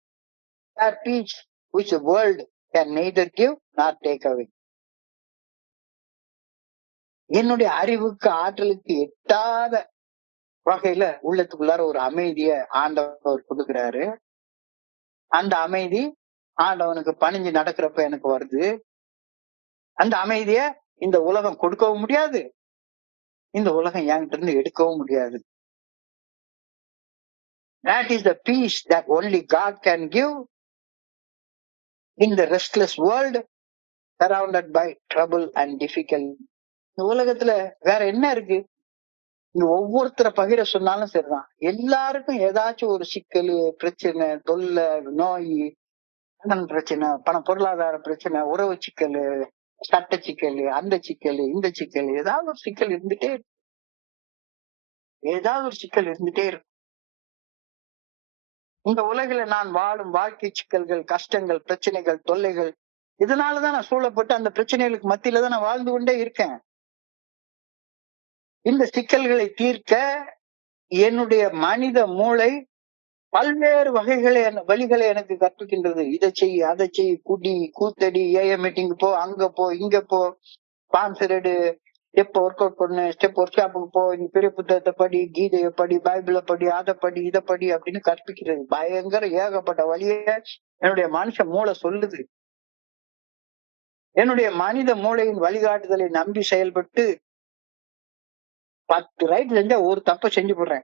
That peace which the world can neither give nor take away. என்னுடைய அறிவுக்கு ஆற்றலுக்கு எட்டாத வகையில உள்ளத்துக்குள்ளார ஒரு அமைதிய ஆண்டவர் கொடுக்கிறாரு. அந்த அமைதி ஆண்டவனுக்கு பணிஞ்சு நடக்கிறப்ப எனக்கு வருது. அந்த அமைதிய இந்த உலகம் கொடுக்கவும் முடியாது, இந்த உலகம் என்கிட்ட இருந்து எடுக்கவும் முடியாது. That is the peace that only God can give in the restless world surrounded by trouble and difficulty. இந்த உலகத்துல வேற என்ன இருக்கு? இங்க ஒவ்வொருத்தரை பகிர சொன்னாலும் சரிதான், எல்லாருக்கும் ஏதாச்சும் ஒரு சிக்கல், பிரச்சனை, தொல்லை, நோய், கடன் பிரச்சனை, பொருளாதார பிரச்சனை, உறவு சிக்கல், சட்ட சிக்கல், அந்த சிக்கல், இந்த சிக்கல், ஏதாவது ஒரு சிக்கல் இருந்துட்டே இருக்கு. ஏதாவது ஒரு சிக்கல் இருந்துட்டே இருக்கு. இந்த உலகில நான் வாழும் வாழ்க்கை சிக்கல்கள், கஷ்டங்கள், பிரச்சனைகள், தொல்லைகள், இதனாலதான் நான் சூழப்பட்டு அந்த பிரச்சனைகளுக்கு மத்தியில தான் நான் வாழ்ந்து கொண்டே இருக்கேன். இந்த சிக்கல்களை தீர்க்க என்னுடைய மனித மூளை பல்வேறு வழிகளை எனக்கு கற்பிக்கின்றது. இதை செய், அதை செய், குடி, கூத்தடி, ஏஏ மீட்டிங் போ, அங்க போ, இங்க போ, ஸ்பான்சர் எடு, ஸ்டெப் ஒர்க் அவுட் பண்ணு, ஸ்டெப் ஒர்க் ஷாப்புக்கு போ, நீ பெரிய புத்தகத்தை படி, கீதையை படி, பைபிளை படி, அதை படி, இதை படி அப்படின்னு கற்பிக்கிறது. பயங்கர ஏகப்பட்ட வழிய என்னுடைய மனுஷ மூளை சொல்லுது. என்னுடைய மனித மூளையின் வழிகாட்டுதலை நம்பி செயல்பட்டு 10 ரைட் செஞ்சா ஒரு தப்ப செஞ்சு போடுறேன்.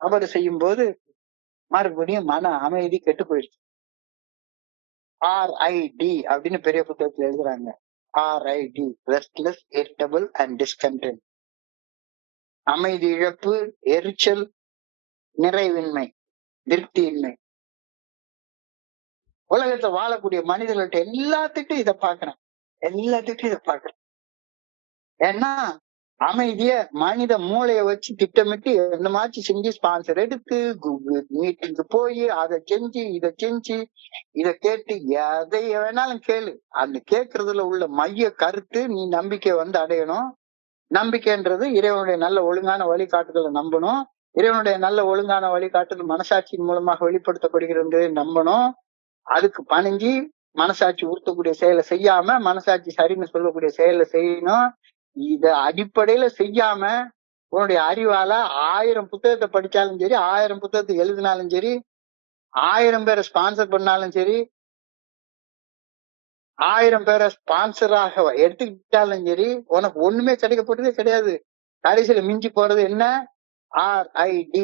தவறு செய்யும் போது மறுபடியும் மன அமைதி கெட்டு போயிடுச்சு. RID அப்படின்னு பெரிய புத்தகத்துல எழுதுறாங்க. RID, restless, irritable and discontent. அமைதி இழப்பு, எரிச்சல், நிறைவின்மை, திருப்தியின்மை. உலகத்துல வாழக்கூடிய மனிதர்கள்ட்ட எல்லாத்துக்கிட்டும் இதை பாக்குறேன். ஏன்னா அமைதிய மனித மூளைய வச்சு திட்டமிட்டு என்னமாச்சு செஞ்சு ஸ்பான்சர் எடுத்து மீட்டிங்கு போய் அதை செஞ்சு இதை செஞ்சு இதை கேட்டு எதை வேணாலும் கேளு. அந்த கேட்கறதுல உள்ள மைய கருத்து நீ நம்பிக்கை அடையணும். நம்பிக்கைன்றது இறைவனுடைய நல்ல ஒழுங்கான வழிகாட்டுதலை நம்பணும். இறைவனுடைய நல்ல ஒழுங்கான வழிகாட்டுதல் மனசாட்சியின் மூலமாக வெளிப்படுத்தப்படுகிறது நம்பணும். அதுக்கு பணிஞ்சு மனசாட்சி உறுத்தக்கூடிய செயலை செய்யாம மனசாட்சி சரின்னு சொல்லக்கூடிய செயலை செய்யணும். இத அடிப்படையில செய்யாம உன்னுடைய அறிவால 1000 புத்தகத்தை படிச்சாலும் சரி, 1000 புத்தகத்தை எழுதினாலும் சரி, 1000 பேரை ஸ்பான்சர் பண்ணாலும் சரி, 1000 பேரை ஸ்பான்சராக எடுத்துக்கிட்டாலும் சரி, உனக்கு ஒண்ணுமே கிடைக்க போறதே கிடையாது. கடைசியில மிஞ்சி போறது என்ன? RID,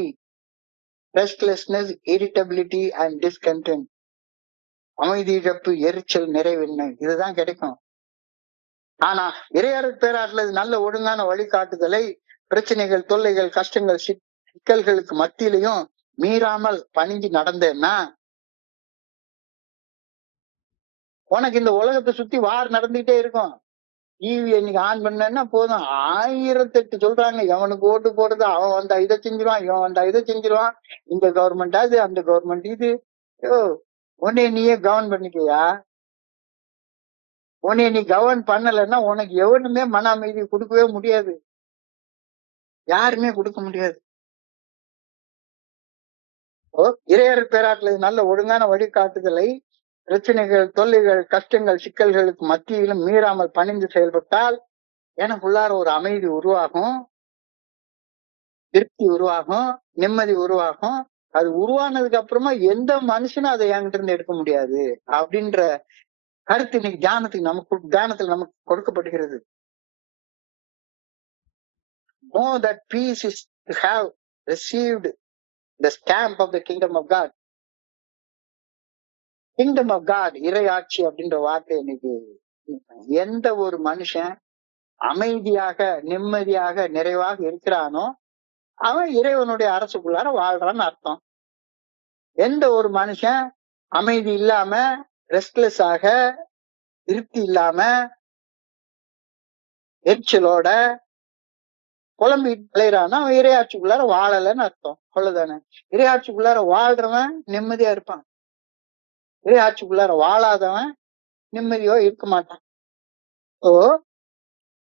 restlessness, irritability and discontent. அமைதி இழப்பு, எரிச்சல், நிறைவின்மை, இதுதான் கிடைக்கும். ஆனா இறையருள் பேராற்றல் நல்ல ஒழுங்கான வழிகாட்டுதலை பிரச்சனைகள், தொல்லைகள், கஷ்டங்கள், சிக்கல்களுக்கு மத்தியிலையும் மீறாமல் பணிஞ்சு நடந்தேன்னா உனக்கு இந்த உலகத்தை சுத்தி வார் நடந்துகிட்டே இருக்கும். டிவி இன்னைக்கு ஆன் பண்ணா போதும், 1008 சொல்றாங்க. எவனுக்கு ஓட்டு போடுறது, அவன் வந்தா இதை செஞ்சிருவான், இவன் வந்தா இதை செஞ்சிருவான், இந்த கவர்மெண்ட் அது, அந்த கவர்மெண்ட் இது. உன்னைய நீயே கவர்ன் பண்ணிக்கையா? உன்னைய நீ கவர்ன் பண்ணலைன்னா உனக்கு எவனுமே மன அமைதி கொடுக்கவே முடியாது. யாருமே கொடுக்க முடியாது. இறையருள் பேராற்றல் நல்ல ஒழுங்கான வழிகாட்டுதலை பிரச்சனைகள், தொல்லைகள், கஷ்டங்கள், சிக்கல்களுக்கு மத்தியிலும் மீறாமல் பணிந்து செயல்பட்டால் எனக்குள்ளார ஒரு அமைதி உருவாகும், திருப்தி உருவாகும், நிம்மதி உருவாகும். அது உருவானதுக்கு அப்புறமா எந்த மனுஷனும் அதை என்கிட்ட இருந்து எடுக்க முடியாது அப்படின்ற கருத்து இன்னைக்கு தியானத்துல நமக்கு கொடுக்கப்படுகிறது. Know that peace is to have received the stamp of the kingdom of God. Kingdom of God, இறையாட்சி அப்படின்ற வார்த்தை இன்னைக்கு எந்த ஒரு மனுஷன் அமைதியாக நிம்மதியாக நிறைவாக இருக்கிறானோ அவன் இறைவனுடைய அரசுக்குள்ளார வாழ்றான்னு அர்த்தம். எந்த ஒரு மனுஷன் அமைதி இல்லாம ரெஸ்ட்லெஸ் ஆக திருப்தி இல்லாம எரிச்சலோட புலம்பி விளையிறான்னா அவன் இறையாட்சிக்குள்ளார வாழலன்னு அர்த்தம். அவ்வளவுதானே. இறையாட்சிக்குள்ளார வாழ்றவன் நிம்மதியா இருப்பான். இறையாட்சிக்குள்ளார வாழாதவன் நிம்மதியோ இருக்க மாட்டான். ஓ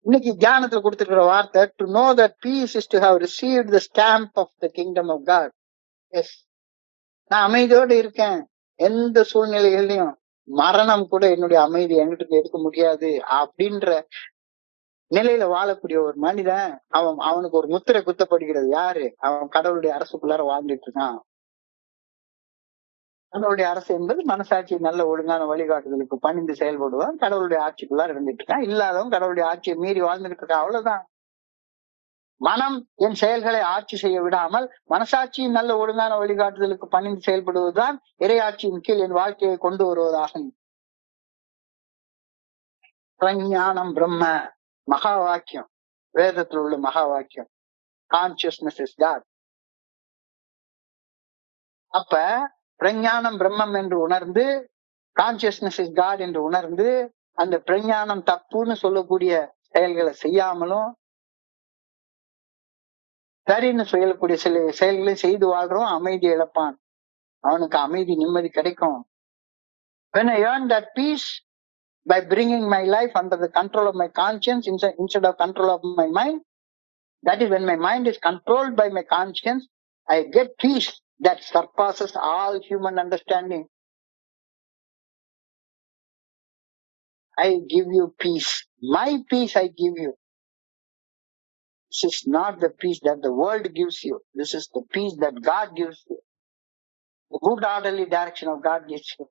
இன்னைக்கு தியானத்துல கொடுத்திருக்கிற வார்த்தை to know that peace is to have received the stamp of the kingdom of God. Yes, நான் அமைதியோடு இருக்கேன். எந்த சூழ்நிலைகள்லயும் மரணம் கூட என்னுடைய அமைதி என்கிட்ட எடுக்க முடியாது அப்படின்ற நிலையில வாழக்கூடிய ஒரு மனிதன் அவனுக்கு ஒரு முத்திரை குத்தப்படுகிறது. யாரு? அவன் கடவுளுடைய அரசுக்குள்ளார வாழ்ந்துட்டு இருக்கான். கடவுளுடைய அரசு என்பது மனசாட்சி நல்ல ஒழுங்கான வழிகாட்டுதலுக்கு பணிந்து செயல்படுவான். கடவுளுடைய ஆட்சிக்குள்ளார இருந்துட்டு இருக்கான். இல்லாதவன் கடவுளுடைய ஆட்சியை மீறி வாழ்ந்துட்டு இருக்கான். அவ்வளவுதான். மனம் என் செயல்களை ஆட்சி செய்ய விடாமல் மனசாட்சியின் நல்ல ஒழுங்கான வழிகாட்டுதலுக்கு பணிந்து செயல்படுவதுதான் இறையாட்சியின் கீழ் என் வாழ்க்கையை கொண்டு வருவதாகும். பிரஞானம் பிரம்ம மகா வாக்கியம், வேதத்தில் உள்ள மகா வாக்கியம். Consciousness is God. அப்ப பிரஞானம் பிரம்மம் என்று உணர்ந்து, கான்சியஸ்னஸ் இஸ் காட் என்று உணர்ந்து, அந்த பிரஞானம் தப்புன்னு சொல்லக்கூடிய செயல்களை செய்யாமலும் சரின்னு சொல்லக்கூடிய சில செயல்களை செய்து வாழ்றோம். அமைதி இழப்பான். அவனுக்கு அமைதி நிம்மதி கிடைக்கும். When I earn that peace by bringing my life under the control of my conscience instead of control of my mind, that is when my mind is controlled by my conscience, I get peace that surpasses all human understanding. I give you peace. My peace I give you. This is not the peace that the world gives you. This is the peace that God gives you. The good orderly direction of God gives you.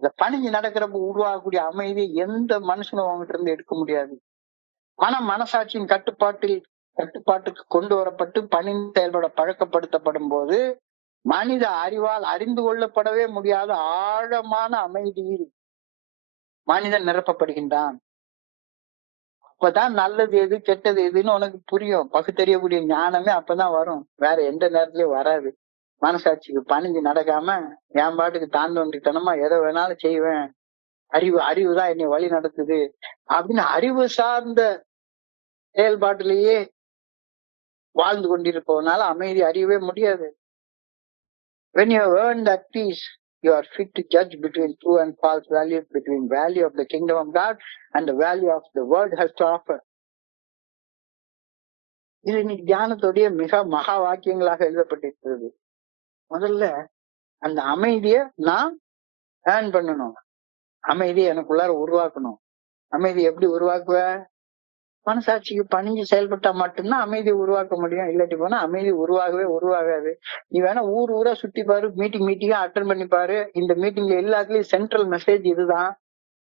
இந்த பணிஞ்சு நடக்கிறப்ப உருவாகக்கூடிய அமைதி எந்த மனுஷனும் அவங்ககிட்ட இருந்து எடுக்க முடியாது. மனசாட்சியின் கட்டுப்பாட்டுக்கு கொண்டு வரப்பட்டு பணிந்து செயல்பட பழக்கப்படுத்தப்படும் போது மனித அறிவால் அறிந்து கொள்ளப்படவே முடியாத ஆழமான அமைதியில் மனிதன் நிரப்பப்படுகின்றான். அப்பதான் நல்லது எது கெட்டது எதுன்னு உனக்கு புரியும். பகுத்தறியக்கூடிய ஞானமே அப்பதான் வரும். வேற எந்த நேரத்திலயும் வராது. மனசாட்சிக்கு பணிஞ்சு நடக்காம என் பாட்டுக்கு தாண்டோண்டித்தனமா எதை வேணாலும் செய்வேன், அறிவுதான் என்னை வழி நடத்துது அப்படின்னு அறிவு சார்ந்த செயல்பாட்டிலேயே வாழ்ந்து கொண்டிருப்பவனால அமைதி அறியவே முடியாது. When you have earned that peace, you are fit to judge between true and false values, between value of the kingdom of God and the value of the world has to offer. இது இன்னைக்கு தியானத்துடைய மிக மகா வாக்கியங்களாக எழுதப்பட்டிருக்கிறது. முதல்ல அந்த அமைதியை நான் earn பண்ணணும். அமைதியை எனக்குள்ளார உருவாக்கணும். அமைதி எப்படி உருவாக்குவ? மனசாட்சிக்கு பணிஞ்சு செயல்பட்டா மட்டும்தான் அமைதியை உருவாக்க முடியும். இல்லாட்டி போனா அமைதி உருவாகாது. நீ வேணா ஊரா சுத்தி பாரு, மீட்டிங்கா அட்டன் பண்ணி பாரு. இந்த மீட்டிங்ல எல்லாத்துலயும் சென்ட்ரல் மெசேஜ் இதுதான்.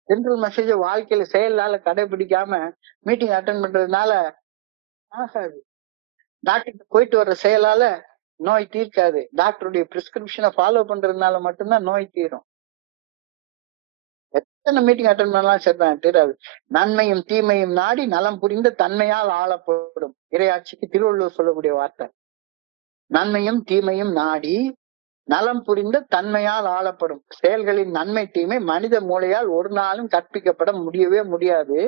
சென்ட்ரல் மெசேஜ் வாழ்க்கையில செயலால கடைபிடிக்காம மீட்டிங் அட்டன் பண்றதுனால ஆகாது. டாக்டர் போயிட்டு வர்ற செயலால நோய் தீர்க்காது. டாக்டருடைய பிரிஸ்கிரிப்ஷனை ஃபாலோ பண்றதுனால மட்டும்தான் நோய் தீரும். எத்தனை மீட்டிங் அட்டன் பண்ணலாம் சரிதான் தெரியாது. நன்மையும் தீமையும் நாடி நலம் புரிந்த தன்மையால் ஆளப்படும். இறையாட்சிக்கு திருவள்ளுவர் சொல்லக்கூடிய வார்த்தை. நன்மையும் தீமையும் நாடி நலம் புரிந்த தன்மையால் ஆளப்படும். செயல்களின் நன்மை தீமை மனித மூளையால் ஒரு நாளும் கற்பிக்கப்பட முடியவே முடியாது.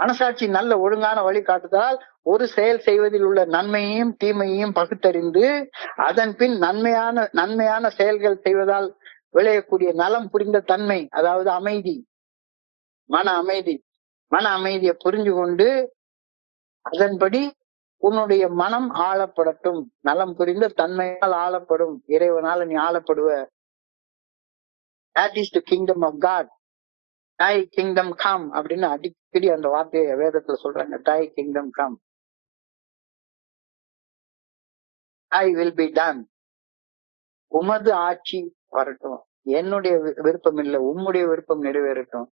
மனசாட்சி நல்ல ஒழுங்கான வழிகாட்டுதலால் ஒரு செயல் செய்வதில் உள்ள நன்மையையும் தீமையையும் பகுத்தறிந்து அதன் பின் நன்மையான செயல்கள் செய்வதால் விளையக்கூடிய நலம் புரிந்த தன்மை, அதாவது அமைதி, மன அமைதியை புரிஞ்சு கொண்டு அதன்படி உன்னுடைய மனம் ஆளப்படட்டும். நலம் புரிந்த தன்மையால் ஆளப்படும். இறைவனால நீ ஆளப்படுவ. That is the kingdom of God. Thy kingdom come அப்படின்னு அடிக்கடி அந்த வார்த்தையை வேதத்துல சொல்றாங்க. Thy kingdom come. Thy will be done. உமது ஆட்சி வரட்டும். என்னுடைய விருப்பம் இல்லை, உம்முடைய விருப்பம் நிறைவேறட்டும்.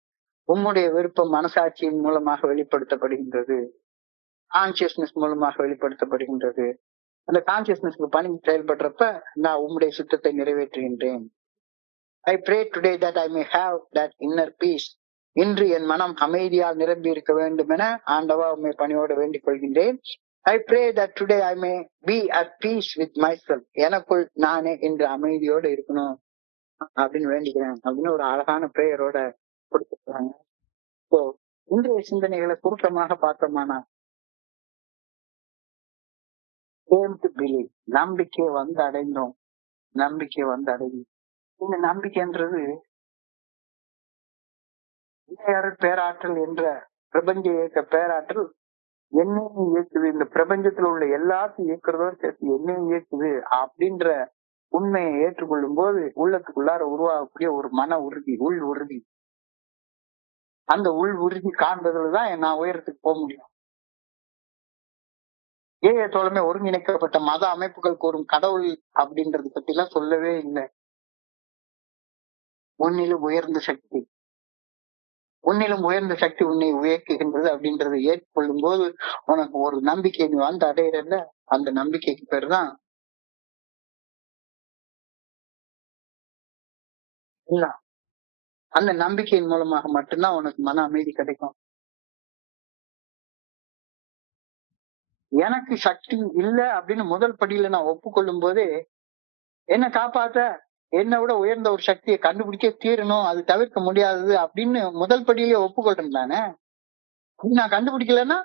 உம்முடைய விருப்பம் மனசாட்சியின் மூலமாக வெளிப்படுத்தப்படுகின்றது, கான்சியஸ்னஸ் மூலமாக வெளிப்படுத்தப்படுகின்றது. அந்த கான்சியஸ்னஸ்க்கு பணிஞ்சு செயல்படுறப்ப நான் உம்முடைய சுத்தத்தை நிறைவேற்றுகின்றேன். I pray today that I may have that inner peace. இன்று என் மனம் அமைதியால் நிரம்பி இருக்க வேண்டும் என ஆண்டவா உண்மை பணியோடு வேண்டிக் கொள்கின்றேன். I pray that today I may be at piece with my self. எனக்குள் நானே இன்று அமைதியோடு இருக்கணும் அப்படின்னு வேண்டிக்கிறேன் அப்படின்னு ஒரு அழகான பிரேயரோட கொடுத்துருக்காங்க. ஸோ இன்றைய சிந்தனைகளை சுருக்கமாக பார்த்தோம்னா, நம்பிக்கை வந்து அடைந்தோம், நம்பிக்கை வந்து அடைந்தோம். இந்த நம்பிக்கைன்றது பேராற்றல் என்ற பிரபஞ்ச இயக்க பேராற்றல் என்னையும் இயக்குது, இந்த பிரபஞ்சத்துல உள்ள எல்லாத்தையும் இயக்குறதோடு சேர்த்து என்னையும் இயக்குது அப்படின்ற உண்மையை ஏற்றுக்கொள்ளும் போது உள்ளத்துக்குள்ளார உருவாகக்கூடிய ஒரு மன உறுதி, உள் உறுதி, அந்த உள் உறுதி காண்பதுலதான் நான் உயரத்துக்கு போக முடியும். தோழமை ஒருங்கிணைக்கப்பட்ட மத அமைப்புகள் கூறும் கடவுள் அப்படின்றது பத்தி எல்லாம் சொல்லவே இல்லை. உன்னிலும் உயர்ந்த சக்தி, உன்னிலும் உயர்ந்த சக்தி உன்னை உயர்த்துகின்றது அப்படின்றத ஏற்றுக்கொள்ளும் போது உனக்கு ஒரு நம்பிக்கை நீ வந்து அடையிறல்ல, அந்த நம்பிக்கைக்கு பேர் தான் இல்ல. அந்த நம்பிக்கையின் மூலமாக மட்டும்தான் உனக்கு மன அமைதி கிடைக்கும். எனக்கு சக்தி இல்லை அப்படின்னு முதல் படியில நான் ஒப்புக்கொள்ளும் போதே என்ன காப்பாத்த என்னை விட உயர்ந்த ஒரு சக்தியை கண்டுபிடிச்சே தீரணும், அது தவிர்க்க முடியாதது அப்படின்னு முதல் படியிலேயே ஒப்புக்கொள்றேன் தானே. நான் கண்டுபிடிக்கலன்னா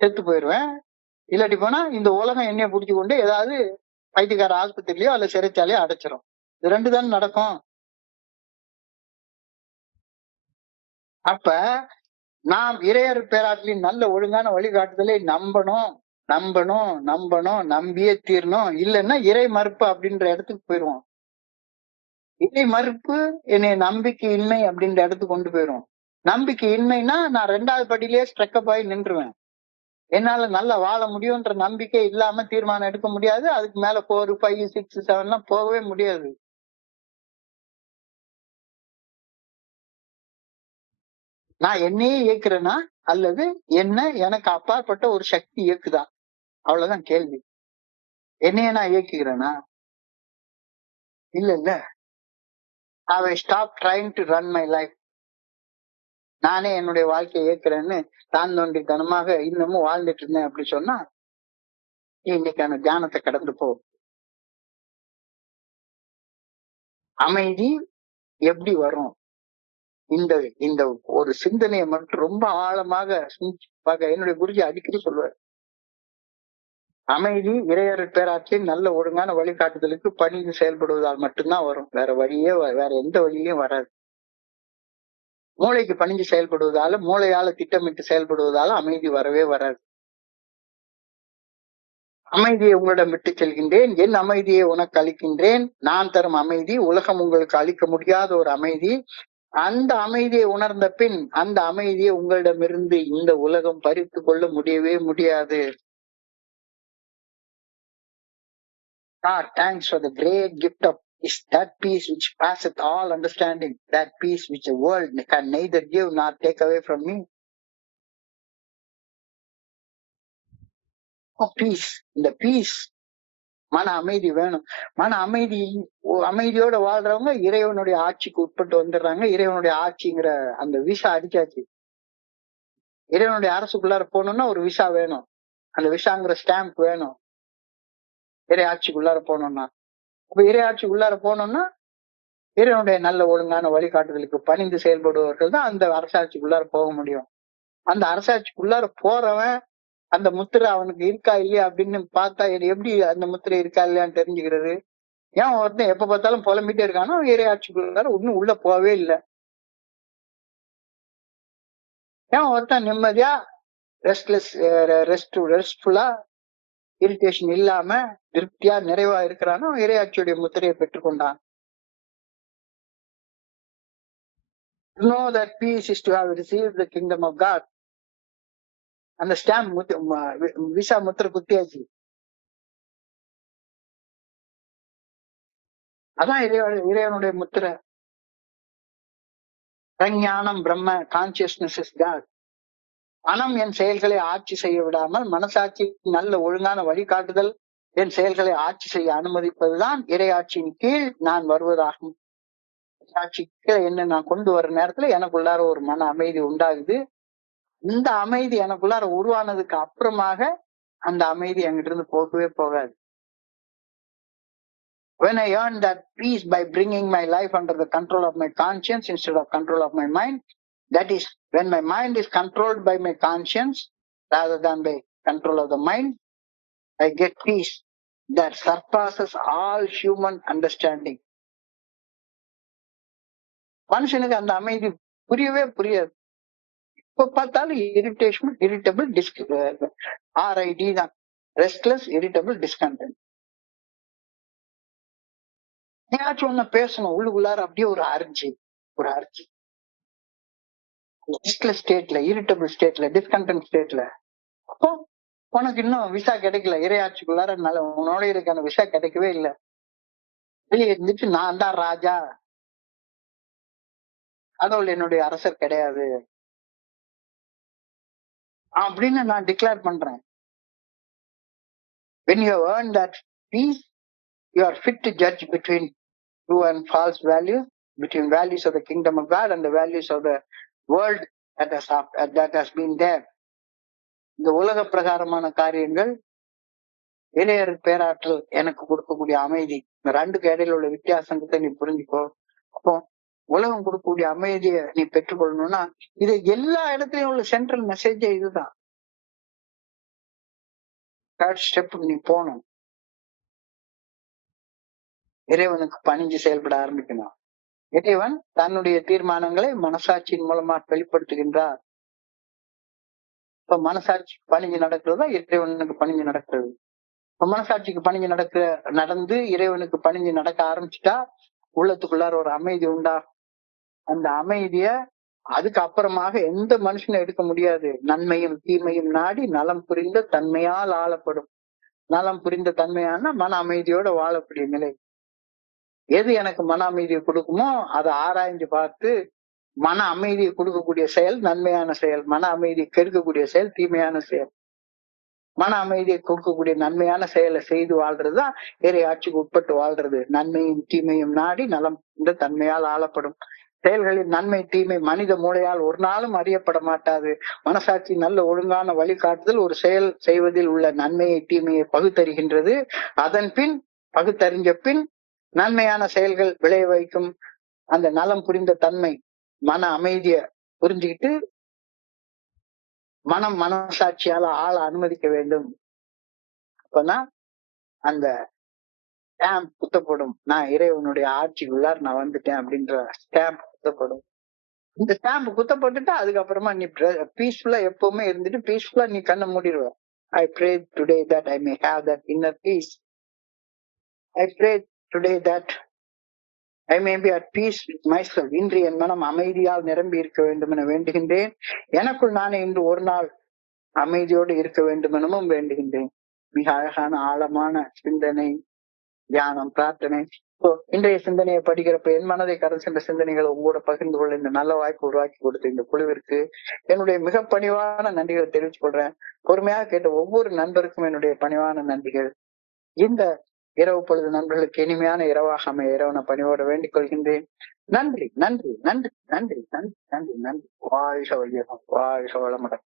செத்து போயிடுவேன். இல்லாட்டி போனா இந்த உலகம் என்னைய பிடிச்சு கொண்டு ஏதாவது பைத்தியக்கார ஆஸ்பத்திரிலயோ அல்ல சிறைச்சாலையோ அடைச்சிரும். இது ரெண்டு தானே நடக்கும். அப்ப நாம் இறையர் பேராற்றலின் நல்ல ஒழுங்கான வழிகாட்டுதலை நம்பணும், நம்பணும், நம்பணும், நம்பியே தீரணும். இல்லைன்னா இறை மறுப்பு அப்படின்ற இடத்துக்கு போயிடுவோம். இறை மறுப்பு என்னை நம்பிக்கை இன்மை அப்படின்ற இடத்துக்கு கொண்டு போயிடும். நம்பிக்கை இன்மைனா நான் 2வது படியிலேயே ஸ்ட்ரக்கப் ஆகி நின்றுவேன். என்னால நல்லா வாழ முடியும்ன்ற நம்பிக்கை இல்லாம தீர்மானம் எடுக்க முடியாது. அதுக்கு மேல 4, 5, 6, 7 எல்லாம் போகவே முடியாது. நான் என்னையே இயக்குறேனா அல்லது என்ன எனக்கு அப்பாற்பட்ட ஒரு சக்தி இயக்குதா? அவ்வளவுதான் கேள்வி. என்னைய நான் இயக்குகிறேனா? இல்ல. I stop trying to run my life. நானே என்னுடைய வாழ்க்கையை இயக்குறேன்னு தான் தோன்றித்தனமாக இன்னமும் வாழ்ந்துட்டு இருந்தேன் அப்படி சொன்னா இன்னைக்கான தியானத்தை கடந்து போ. அமைதி எப்படி வரும்? இந்த இந்த ஒரு சிந்தனையை மட்டும் ரொம்ப ஆழமாக என்னுடைய குருஜி அடிக்கடி சொல்லுவார். அமைதி இறையர் பேராற்றின் நல்ல ஒழுங்கான வழிகாட்டுதலுக்கு பணிந்து செயல்படுவதால் மட்டும்தான் வரும். வேற எந்த வழியிலையும் வராது. மூளைக்கு பணிஞ்சு செயல்படுவதால, மூளையால திட்டமிட்டு செயல்படுவதால அமைதி வரவே வராது. அமைதியை உங்களிடம் விட்டு செல்கின்றேன், என் அமைதியை உனக்கு அளிக்கின்றேன். நான் தரும் அமைதி உலகம் உங்களுக்கு அளிக்க முடியாத ஒரு அமைதி. அந்த அமைதியை உணர்ந்த பின் அந்த அமைதியை உங்களிடமிருந்து இந்த உலகம் பறித்து கொள்ள முடியவே முடியாது. God, thanks for the great gift of that peace which passeth all understanding, that peace which the world can neither give nor take away from me. Oh, peace. இந்த பீஸ், மன அமைதி வேணும். மன அமைதியோட வாழ்றவங்க இறைவனுடைய ஆட்சிக்கு உட்பட்டு வந்துடுறாங்க. இறைவனுடைய ஆட்சிங்கிற அந்த விசா அடிச்சாச்சு. இறைவனுடைய அரசுக்குள்ளார போகணும்னா ஒரு விசா வேணும். அந்த விசாங்கிற ஸ்டாம்ப் வேணும் இறை ஆட்சிக்குள்ளார போகணும்னா. அப்ப இறை ஆட்சிக்குள்ளார போகணும்னா இறைவனுடைய நல்ல ஒழுங்கான வழிகாட்டுதலுக்கு பணிந்து செயல்படுபவர்கள் தான் அந்த அரசாட்சிக்குள்ளார போக முடியும். அந்த அரசாட்சிக்குள்ளார போறவன் அந்த முத்திரை அவனுக்கு இருக்கா இல்லையா அப்படின்னு பார்த்தா எப்படி அந்த முத்திரை இருக்கா இல்லையான்னு தெரிஞ்சுக்கிறது? ஏன் ஒருத்தன் எப்ப பார்த்தாலும் புலம்பிட்டே இருக்கானோ இறை ஆட்சிக்குள்ளார இன்னும் உள்ள போகவே இல்லை. ஏன் ஒருத்தன் நிம்மதியா ரெஸ்ட்ஃபுல்லா இரிட்டேஷன் இல்லாம திருப்தியா நிறைவா இருக்கிறானோ இறையாட்சியுடைய முத்திரையை பெற்றுக்கொண்டான். To know that peace is to have received the kingdom of God. அந்த ஸ்டாம்ப் விசா முத்திரை குத்தியாச்சு. அதான் இறைவனுடைய முத்திரை. பிரஞானம் பிரம்ம, கான்சியஸ்னஸ் இஸ் காட். மனம் என் செயல்களை ஆட்சி செய்ய விடாமல் மனசாட்சி நல்ல ஒழுங்கான வழிகாட்டுதல் என் செயல்களை ஆட்சி செய்ய அனுமதிப்பதுதான் இறையாட்சியின் கீழ் நான் வருவதாகும். ஆட்சிக்கு என்ன நான் கொண்டு வர்ற நேரத்துல எனக்குள்ளார ஒரு மன அமைதி உண்டாகுது. இந்த அமைதி எனக்குள்ளார உருவானதுக்கு அப்புறமாக அந்த அமைதி என்கிட்ட இருந்து போகவே போகாது. When I earn that peace by bringing my life under the control of my conscience instead of control of my mind, that is, when my mind is controlled by my conscience rather than by control of the mind, I get peace that surpasses all human understanding. மனுஷனுக்கு அந்த அமைதி புரியவே புரியாது. இப்ப பார்த்தாலும் irritable RID தான், restless irritable discontent. ஏதாச்சும் ஒண்ணு பேசணும், உள்ளுக்குள்ளார அப்படியே ஒரு அர்ஜி ரெஸ்ட்லெஸ் ஸ்டேட்ல, இரிட்டபிள் ஸ்டேட்ல, டிஸ்கண்டென்ட் ஸ்டேட்ல. அப்போ உனக்கு இன்னும் விசா கிடைக்கல, இறையாட்சிக்குள்ளார உன்னோட இருக்கான விசா கிடைக்கவே இல்லை. வெளியே இருந்துட்டு நான் தான் ராஜா, கடவுள் என்னுடைய அரசர் கிடையாது அப்படின்னு நான் டிக்ளேர் பண்றேன். When you have earned that peace, you are fit to judge between true and false values, between values of the kingdom of God and the values of the world that has been there. இந்த உலக பிரகாரமான காரியங்கள், இறையர் பேராற்றல் எனக்கு கொடுக்கக்கூடிய அமைதி, இந்த ரெண்டுக்கு இடையில உள்ள வித்தியாசத்தை நீ புரிஞ்சுக்கோ. அப்போ உலகம் கொடுக்கக்கூடிய அமைதியை நீ பெற்றுக்கொள்ளணும்னா இது எல்லா இடத்துலயும் உள்ள சென்ட்ரல் மெசேஜே இதுதான். தேர்ட் ஸ்டெப்புக்கு நீ போகணும். இறைவனுக்கு பணிஞ்சு செயல்பட ஆரம்பிக்கணும். இறைவன் தன்னுடைய தீர்மானங்களை மனசாட்சியின் மூலமா வெளிப்படுத்துகின்றார். இப்ப மனசாட்சிக்கு பணிஞ்சு நடக்கிறதா இறைவனுக்கு பணிஞ்சு நடக்கிறது. இப்ப மனசாட்சிக்கு பணிஞ்சு நடந்து இறைவனுக்கு பணிஞ்சு நடக்க ஆரம்பிச்சுட்டா உள்ளத்துக்குள்ளார ஒரு அமைதி உண்டா. அந்த அமைதிய அதுக்கு அப்புறமாக எந்த மனுஷனும் எடுக்க முடியாது. நன்மையும் தீமையும் நாடி நலம் புரிந்த தன்மையால் ஆளப்படும். நலம் புரிந்த தன்மையான மன அமைதியோட வாழக்கூடிய நிலை. எது எனக்கு மன அமைதியை கொடுக்குமோ அதை ஆராய்ஞ்சு பார்த்து மன அமைதியை கொடுக்கக்கூடிய செயல் நன்மையான செயல், மன அமைதியை கெடுக்கக்கூடிய செயல் தீமையான செயல். மன அமைதியை கொடுக்கக்கூடிய நன்மையான செயலை செய்து வாழ்றதுதான் இறை ஆட்சிக்கு உட்பட்டு வாழ்றது. நன்மையும் தீமையும் நாடி நலம் இந்த தன்மையால் ஆளப்படும். செயல்களின் நன்மை தீமை மனித மூளையால் ஒரு நாளும் அறியப்பட மாட்டாது. மனசாட்சி நல்ல ஒழுங்கான வழிகாட்டுதல் ஒரு செயல் செய்வதில் உள்ள நன்மையை தீமையை பகுத்தறிகின்றது. அதன் பின் பகுத்தறிஞ்ச பின் நன்மையான செயல்கள் விளைய வைக்கும் அந்த நலம் புரிந்த தன்மை மன அமைதிய புரிஞ்சுக்கிட்டு மனசாட்சியால ஆள அனுமதிக்க வேண்டும். அப்பதான் அந்த ஸ்டாம்ப் குத்தப்படும், நான் இறைவனுடைய ஆட்சிக்குள்ளார் நான் வந்துட்டேன் அப்படின்ற ஸ்டாம்ப் குத்தப்படும். இந்த ஸ்டாம்ப் குத்தப்பட்டுட்டா அதுக்கப்புறமா நீ பீஸ்ஃபுல்லா எப்பவுமே இருந்துட்டு பீஸ்ஃபுல்லா நீ கண்ணை மூடிடுவ. I pray today that I may have that inner peace. I pray today that I may be at peace with myself. இன்று என் மனம் அமைதியால் நிரம்பி இருக்க வேண்டும் என வேண்டுகின்றேன். எனக்குள் நானே இன்று ஒரு நாள் அமைதியோடு இருக்க வேண்டும் எனவும் வேண்டுகின்றேன். மிக அழகான ஆழமான சிந்தனை, தியானம், பிரார்த்தனை. இன்றைய சிந்தனையை படிக்கிறப்ப என் மனதை கடல் சென்ற சிந்தனைகளை உங்களோட பகிர்ந்து கொள்ள இந்த நல்ல வாய்ப்பு உருவாக்கி கொடுத்த இந்த குழுவிற்கு என்னுடைய மிக பணிவான நன்றிகளை தெரிவித்துக் கொள்றேன். பொறுமையாக கேட்ட ஒவ்வொரு நண்பருக்கும் என்னுடைய பணிவான நன்றிகள். இந்த இரவு பொழுது நண்பர்களுக்கு இனிமையான இரவாக அமைய இறைவனை பணிவோட வேண்டிக் கொள்கின்றேன். நன்றி நன்றி நன்றி நன்றி நன்றி நன்றி நன்றி. வாழ்க வையகம், வாழ்க வளமுடன்.